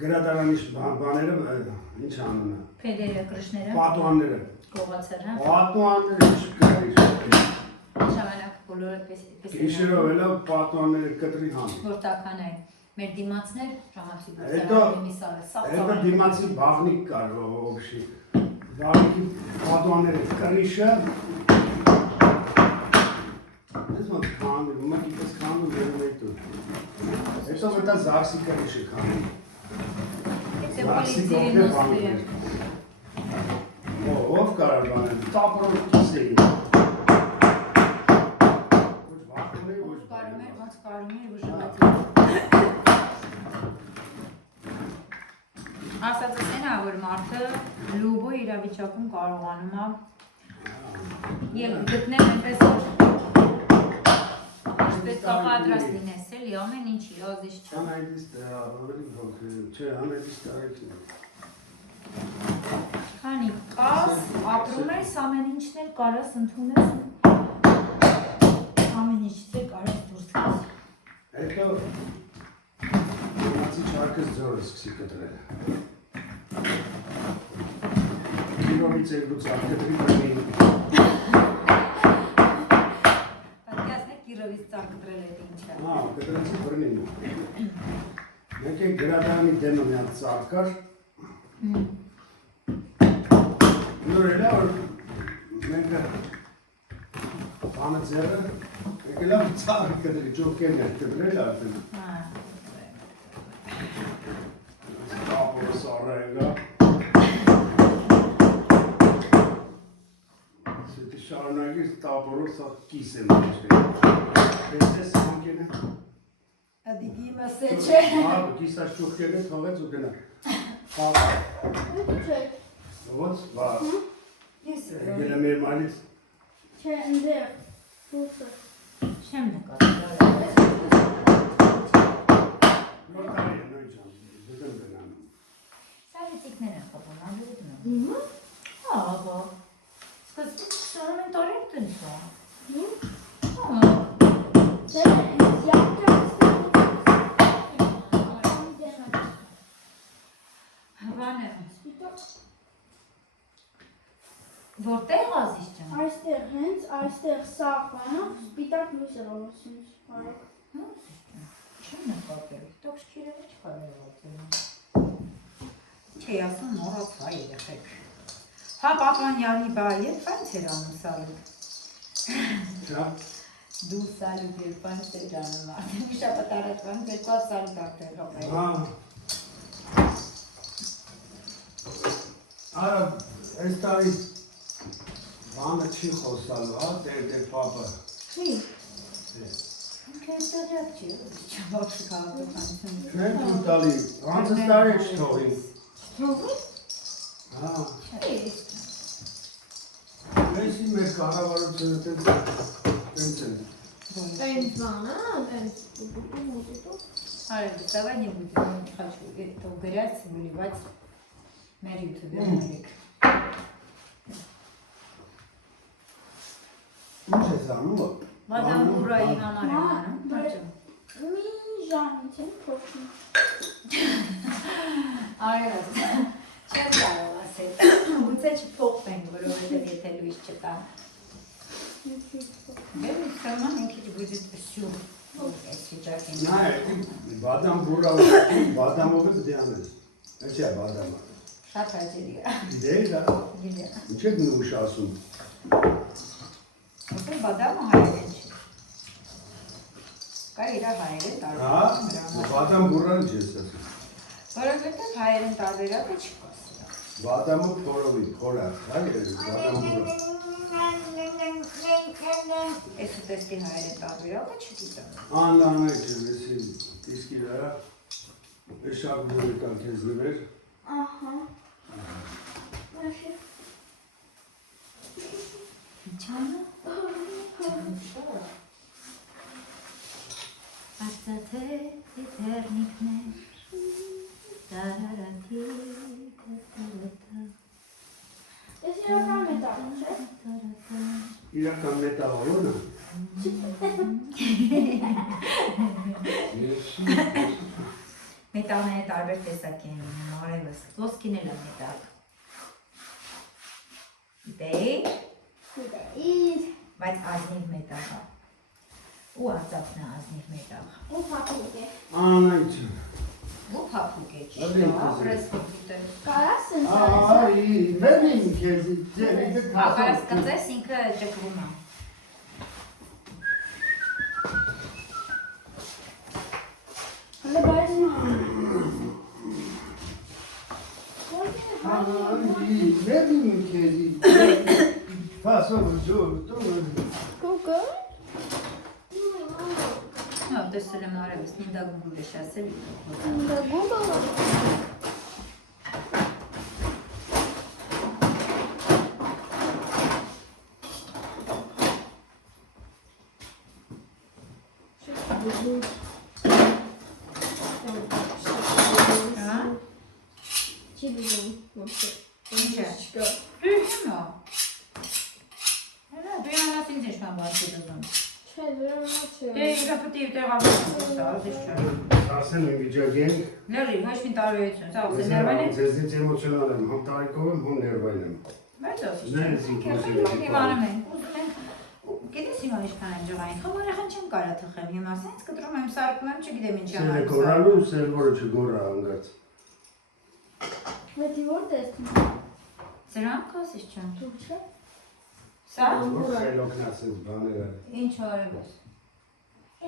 Գրադարանի բաները ինչ անունը։ Փեդերը, կրշները։ Պատուհանները։ Գողացար, հա։ Պատուհանները չկար։ Ժամանակ բոլորը պես։ Գիշերով էլա պատուհանները կտրի համ։ Որտական այն։ Մեր դիմացներ ժամացի Հետո դիմացի բաղնիկ կար օբշի։ Բաղնիկի պատուհանները կրիշը։ Ես մոտ քանում, մոտ իպես քանում վերում է դու։ Հետո մտա զարսի կրիշը քանում։ Զարսի կողքը բաղնիկ։ Ով կարար բանել, տապրով կիսեի։ Ոչ վախում է, ոչ կարում էր, ոնց կարում էր, ոչ ասածս էնա, որ մարդը լուբո իրավիճակում կարողանում է Եվ գտնել այնպես որ ինչպես կա պատրաստ լինես էլի, ամեն ինչի ազիզ չէ։ Անայդից ավելի փոքր չէ, անայդից տարեկն է։ Քանի կաս, ապրում ես, ամեն ինչն էլ կարաս ընդունես, ամեն ինչից էլ կարաս դուրս գաս։ Հետո մնացի չարկս ձորը սկսի կտրել։ Կիրովից երկու ծառ կտրի բրնին։ Պատկասնեք Կիրովից ծառ կտրել է ինչ է։ Հա, կտրեցի բրնին։ Մեկ է գրադարանի դեմը միած ծառ կար։ Նոր էլա որ մենքը բանը ձերը, մեկ էլա ծառ կտրի, ջոկերն էր կտրել արդեն։ Ապորը սառը եղա։ Սետի շարունակից տապորով սա կիս եմ նեջվել։ Ես մանկեն է։ Ադիգի մասե չէ։ Հա, կիսաշ ճուղկել է, թողեց ու գնա։ Հապա։ Ոնց, բա։ Եկել է մեր մայլից։ Չէ, ընդեղ, փուսը։ Չեմ նկատել։ Նոր տարի է, նույն ժամ, դուտեմ գնամ։ Սարիցիկներ են խոպում, անդրուտում եմ։ Հա, բա։ Սկզբից 20 տարի է տնցա։ Հա։ Չէ, յակտը Բան է։ Որտեղ ազիզ ջան։ այստեղ հենց այստեղ սաղ բանով սպիտակ լույս է ողոսին բարոք։ Չեմ նկատել, տոքշքիրը չկար եղածել։ Չի ասում մոռացա երեխեք։ Հա պապանյանի բայ է, բանց էր անում սալուտ։ Շա։ Դու սալուտ էր, բանց էր անում արդեն շապատ առաջ բանց երկու սալուտ արդեն հոպել։ Հա։ Արա, այս տարի բանը չի խոսալու, հա, դեր պապը։ Չի։ Քեզ դեռ չի, չաբակ քաղաքականություն։ Չեն թույլ տալի, անցած տարի չթողին։ Թողի։ Հա, Չի։ մեսի մեր կառավարությունը տենց են։ Տենց բանը, տենց մոտիտո։ Արել, давай не будем, не хочу это угорять, выливать на ютубе ролик. Ինչ ես անում։ Մադամ Բուրայի համար եմ անում, հաճում։ Մի ժամից եմ փոխում։ Արել, չեմ կարող ասել, գուցե չփոխվենք, որովհետև եթե լույս չտան։ Դե ուսկաման ինքիչ будет всю, այս վիճակին։ Նա է, բադամ բուրա, բադամով է դե անել։ Էս է բադամը։ Շատ հաճելի է։ Գիտեի դա։ Գիտեմ։ Ինչ եք նույնուշ ասում։ Ոսել բադամը հայերեն չի։ Կա իրա հայերեն Հա, տարբերակը։ բադամ բուրան չես ասում։ Որովհետև հայերեն տարբերակը չկա սրա։ Բադամը փորովի, փորած, հա, բադամ բուրան։ Այս ուտեստի հայերեն տարբերակը չգիտեմ։ Անլանը չեմ, իսկի վրա, ես շատ բուրի կան քեզ նվեր։ Ահա։ Չանը։ Աստաթե իթերնիկներ, տարարատի կատարատա, Ես իրական մետալ, չէ։ Իրական մետաղորոնը։ Մետաղները տարբեր տեսակ են, արևս, ոսկին էլ է մետաղ։ Դեի, Իսկ բայց ազնիվ մետաղ է։ Ու արծախն է ազնիվ մետաղ։ ու փափուկ է։ Անայց։ Ու փափուկ է, Ադեն ճիշտ է, կոզի։ ռեսպեկտը։ Կարաս սենց Այ, բերին քեզի, ձերիկը Ակարս կծես ինքը ճկվում է։ Հələ բայց բերին քեզի։ Փասով ջոր, տոն։ Կուկը։ Հա, տեսել եմ արևս, նինդա գուգուլ է շասել։ Դա Google-ը։ Հա։ Չի դուր։ Ինչ է։ Հիմա։ Հələ դու յանաս ինձ ինչ ման բացի դնում։ Չէ, դրա չէ։ Դե իրա պետք է տեղավորվում սա, դες չէ։ Ասեն են վիճակենք։ Լրի, ոչ մի տարբերություն, սա ուզեն ներվային է։ Ձեզնից էմոցիոնալ եմ, համ տարիքով եմ, համ ներվային եմ։ Բայց ասի։ Նայեցի ինքնասիրելի Դիվանում են, ուզում են։ Գիտես հիմա ինչքան են ջղային, խմորեղեն չեմ կարա թխեմ, հիմա սենց կտրում եմ, սարկում եմ, չգիտեմ ինչ Սերը անեմ։ կորալու, սերվորը չգորա անգած։ Մետի որտե՞ս։ Սրանք ասես չեմ։ Դու չէ։ Սա։ Որ խելոքն ասես բաները։ Ինչ արել ես։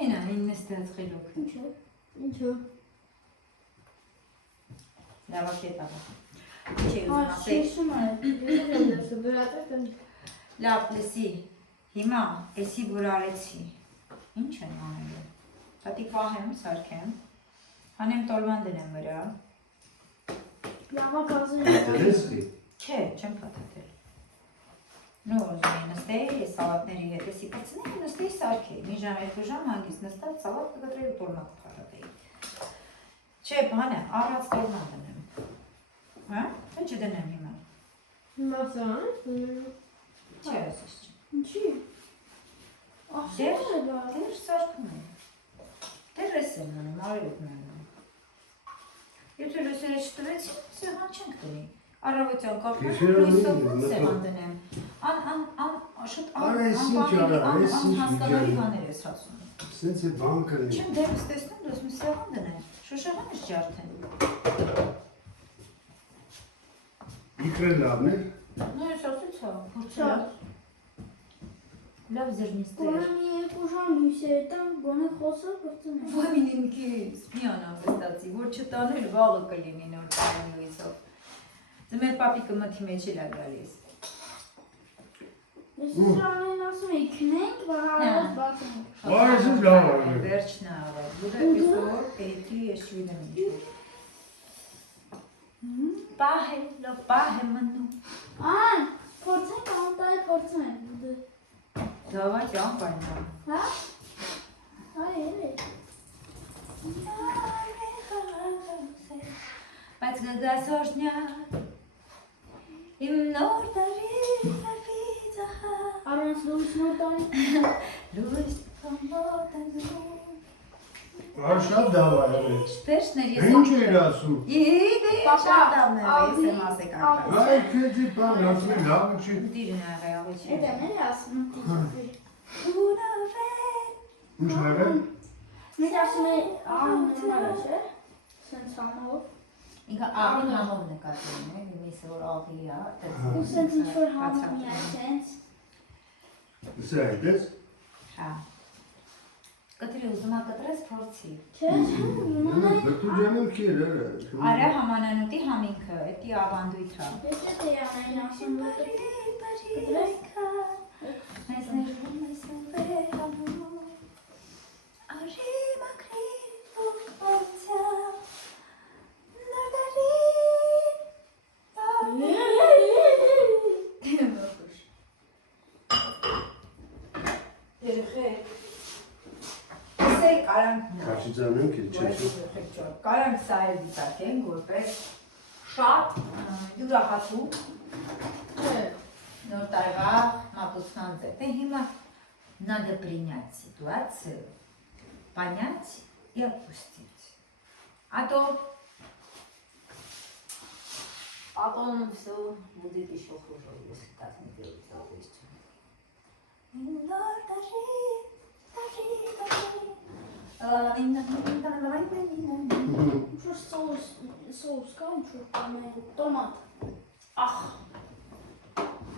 Ինա, ինն ստած խելոք։ Ինչո՞։ Ինչո՞։ Լավա կետավա։ Չի ուզում Ա, ասել։ շիշում է։ Ես բրատը Լավ, լսի։ Հիմա էսի որ արեցի։ Ինչ են անելու։ Տատի պահեմ, սարքեմ։ Հանեմ տոլման դնեմ վրա։ լավա կազը։ Դեսի։ Չէ, չեմ փաթաթել։ Նո, ուզում եմ նստեի, ես սալատների հետ էսի կծնեի, նստեի սարքեի։ Մի ժամ, երկու ժամ հանգիստ նստած սալատ կգտրեի ու տոլմա կփաթաթեի։ Չէ, բանը, առած տոլման դնեմ։ Հա? Թե չդնեմ հիմա։ Հիմա սան։ Չէ, ասես չէ։ Ինչի։ Դեր, Ահա դա։ դեր սարքում եմ։ Դեր ես եմ անում, արևոտ եմ անում։ Եթե լսերը չտվեցին, սեղան չենք դնի։ Առավոտյան կապնեմ, լույսով սեղան դնեմ։ Շուտ անհասկանալի բաներ ես ասում։ Սենց է բան կրնի։ Չեմ դերս տեսնում, դες մի սեղան դնեմ։ Շուշեղան ես ջարդեն։ Իքրել լավն է։ Նո, ես ասուց հա, փորձել։ Լավ զերնիստեր։ Գոնե մի երկու ժամ լույս է տան, գոնե խոսը բրծում է։ Ոմինինքի սպիանա վստացի, որ չտանել վաղը կլինի նոր տան լույսով։ Ձմեր պապիկը մթի մեջ էլ է գալիս։ Ես սրանին ասում էի քնենք, վարարած բացենք։ Այ ես լավ արել։ Վերջն է արել։ Bude այսօր էդի ես չգիտեմ ինչ։ Պահե մնում։ Ան, փորձենք անտայ փորձենք։ Դավայ անպայման։ Հա? Այ էլի։ Բայց գգաս օրհնյալ իմ նոր տարի վիզահա Առանց լույս նոր տարի։ լույս կամոտանում Այ շատ դավայ արել։ Վերջներ ես Ինչ էր ասում։ Իդե շատ դավն է ես եմ ասեք ակա Այ քեզի բան ասում եմ լավ չի։ դիրն է աղի չի Էդ եմ էլի ասում Ինչ արել։ Մենք ասում էի նորմալ է, չէ՞։ Սենց համով։ ինքը աղի համով նկատում է միսը որ աղի է Ու սենց ինչ-որ համով միայն սենց։ Սա է դες։ հա կտրի ուզում ա կտրես փորձի Չէ, իմանայի։ Դու ջանում քիր է։ արա համանանուտի համինքը էդի ավանդույթը Ես էդ էի անային ասում, որ Մեզ ներվում ես վերանում Արի մակրի ողբացյա Նարդարի Երեխեք Սեի կարանք Քաշի ջանում քիր չէ։ Կարանք սայր դիտակենք որպես շատ յուրահատուկ Նոր տարվա մատուցման ձև։ Դե հիմա надо принять ситуацию, понять и отпустить. А то потом все будет еще хуже, если так не делать, допустим. ինչ-որ սոուս կա, ինչ-որ կամ է տոմատ։ Ախ,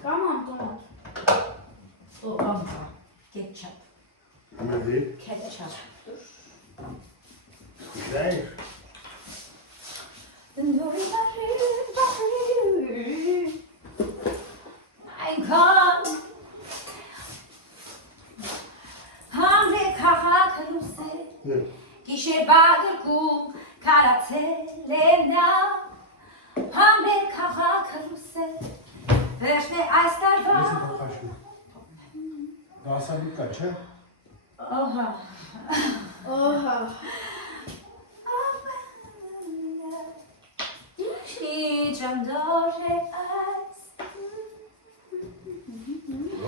Կամ ան տոմատ։ Օղամբա, կետչապ, Մերի։ կետչապ։ Դայ։ Այնքան Համե քաղաքը լուսել Գիշերվա գրկում քարացել է նա Համե քաղաքը լուսել Վերջն է այս տարվա Ես եմ խաշում։ Դասաբիկա չէ։ Ահա Ահա։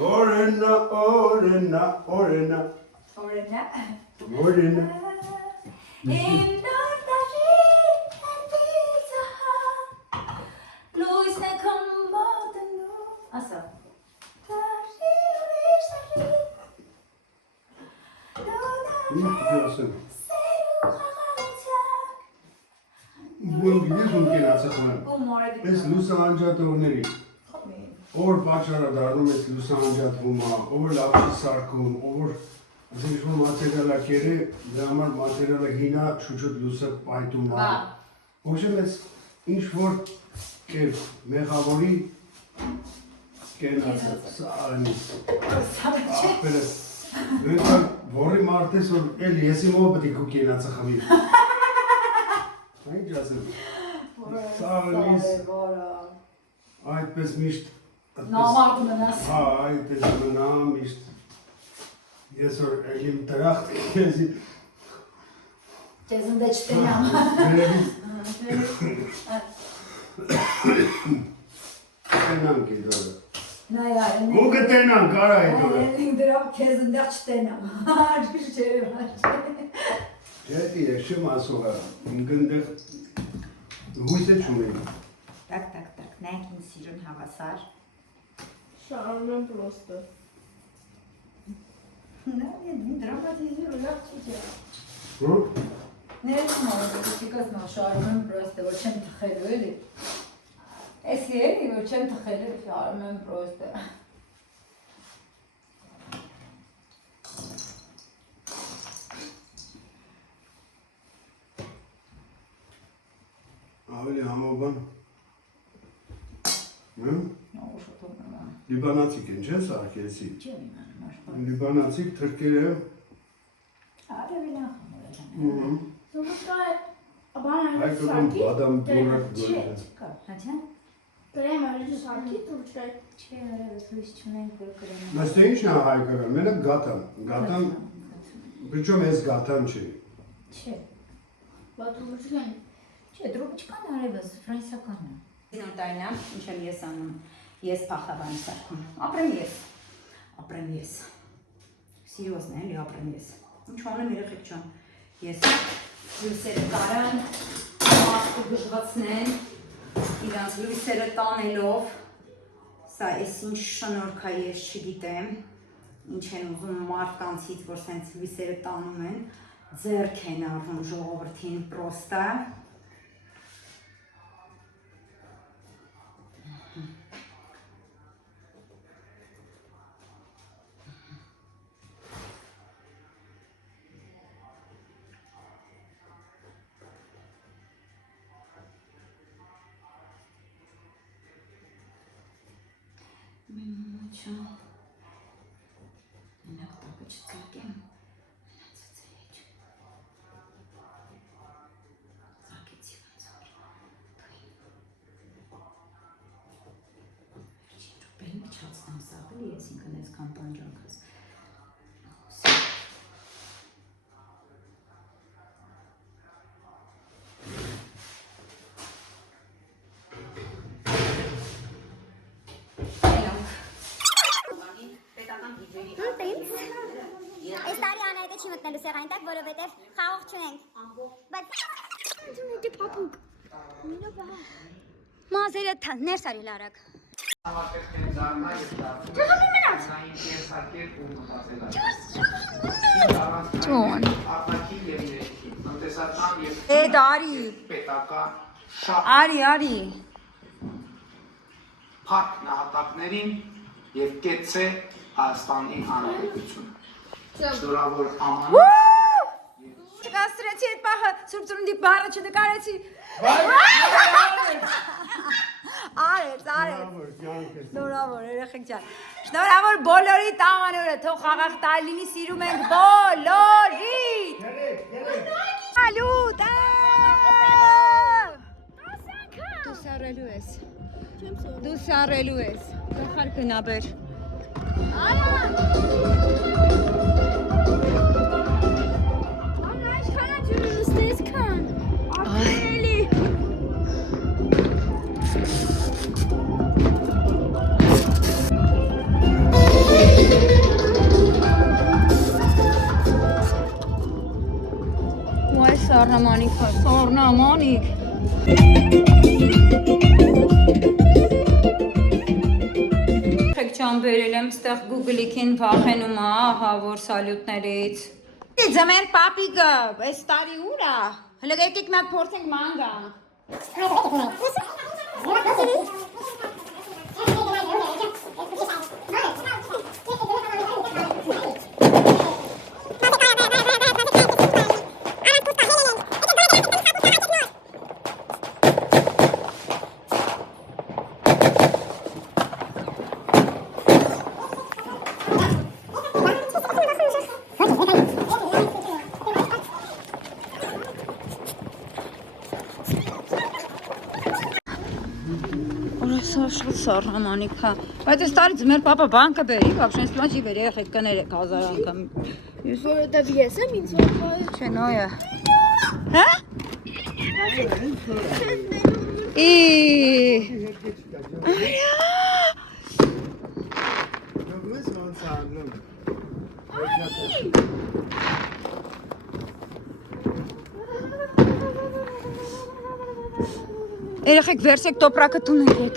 Օրենա, օրենա, օրենա, Օրենա։ օրենա։ Ասա։ Ինչ ասեմ։ Ում գիտես ում կենացախում եմ։ Ում օրը Այս լուսանջատողների օր պատճառը դառնում ես լուսանջատվում, օր լավ չի սարքում, օր ինչ-որ մատերիալը կերը, դրա համար մատերիալը հինա շուչոտ լուսը պայթում է։ Ոչմ ես ինչ-որ կերպ մեղավորի կենացած, սա արնիս։ Ախպերս, նույնքան որի մարդես, որ էլ եսի մով պետք ու կենացախմի։ Ինչ ասեմ, սա արնիս, այդպես միշտ Նամարդ մնաս։ Հա, այդպես մնամ միշտ ես որ իմ դրախտ քեզի Ձեզ ընդ չտենամ։ Տենամ կեդորը։ Նայ այ։ Ու կտենամ, կարա էդորը։ Այն դրավ քեզ ընդեղ չտենամ։ Արիշ չէ։ Ջետի է շում ասողը, ինքնդեղ հույսը չունեմ։ Так, նայեք ինձ սիրուն հավասար։ Շարունում եմ պրոստը։ Նա դրամատիզի լավ չի։ Որ Ներս մոտ, չիկաս նա շարում եմ պրոստը, որ չեմ թխելու էլի։ Էսի էլի, որ չեմ թխելու, շարում եմ պրոստը։ ավելի համոբան։ Նո, շոթում եմ։ Լիբանացիք են, չէ՞ սա արկեցի։ Չեմ իմանում աշխարհ։ Լիբանացիք թրքերը։ Արևի նախ։ Սովետկա բան Հայկական բադամ դորակ Չէ, դորակ։ չկա։ Հաջան։ Կրեմ արիջը սարքի տուրճկայ։ Չէ, արևս լույս չունենք, որ կրեմ։ Նստե ինչն է հայկական, մենակ գատան, գատան, բիճում ես գատան չի։ Չէ։ Բա տուրճկայն։ Չէ, դրոպչկան արևս, ֆրանսիական է։ Նոտայնա, ինչ եմ ես անում, ես փախավան սարքում, ապրեմ ես, սիրոզն է, էլի ապրեմ ես, ինչ անեմ երեխեք չան, ես լույսերը կարան, մարդը գժվացնեն, իրանց լույսերը տանելով, սա ես ինչ շնորք է ես չգիտեմ, ինչ են ուզում մարդկանցից, որ սենց լույսերը տանում են, ձեռք են արվում ժողովրդին պրոստա, Մենաչա, մենակ տակը չծակեմ, մենացած է եչ, ծակեցի վանցոր, դույն, վերջին ռուպեին իչացնեմ սաղելի ես ինքն ես կան տանջանքս, Այս տարի անհայտը չի մտնելու սեղանին տակ, որովհետև խաղող չունենք։ Բայց դու փափուկ։ Մազերը ներս արի լարակ։ Ճոն։ դարի, արի, Փակ նահատակներին և կեցե Հայաստանի Հանրապետությունը։ Շնորհավոր աման։ Չկաստրեցի այդ պահը, Սուրբ Ծնունդի բառը չնկարեցի։ Արեց։ Շնորհավոր, երեխեք ջան։ Շնորհավոր բոլորի տաղանորը, թող խաղաղ տարի լինի, սիրում ենք բոլորիդ։ Սալուտ։ Դու սարելու ես։ Գախար կնաբեր։ Մոնիկա, սառնա Մոնիկ։ Եք չամբերել եմ, ստեղ Google-ին վախենում է, ահա որ սալյուտներից։ Ձմեր պապիկը, այս տարի ուր է։ Հələ եկեք նա փորձենք մանգա։ Շատ սառնա Մոնիկա, բայց այս տարի ձմեր պապա բանկը բերի, вообще սպանջի բերի, եղեք կներեք հազարանքը։ Որովհետև ես եմ ինձ որ Չէ, նոյը։ Հա? Երեխեք վերցեք տոպրակը տուն եկեք։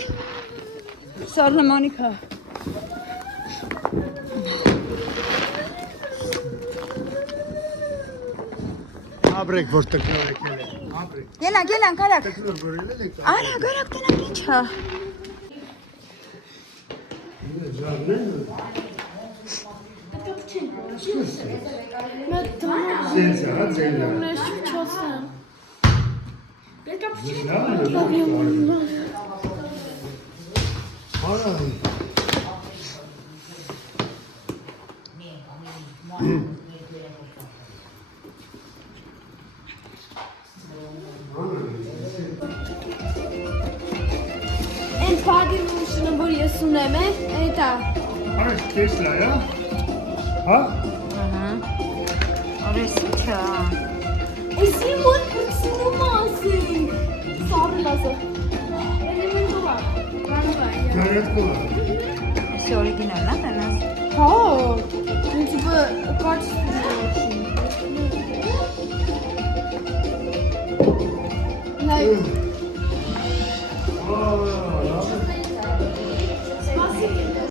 Սառնա Մոնիկա։ Ապրեք, որ տկնոր եկել է, ապրեք։ Գելան, կարակ։ Տկնոր բրել եք։ Արա, կարակ տնակ ինչ հա։ Սենց է, հա, ձելն է։ Ունես չոսեմ։ Այն բադի մուշնը, որ ես ունեմ է, այդ է։ Արես Տեսլա, հա? Հա? Արես ինչա։ Էսի մոտ պրծնում ասենք։ Սարել ասը։ Էլեմենտով է։ Գարեtkova։ Էսի օրիգինալն է տենաս։ Հա, տիպը կաչественно очень. Like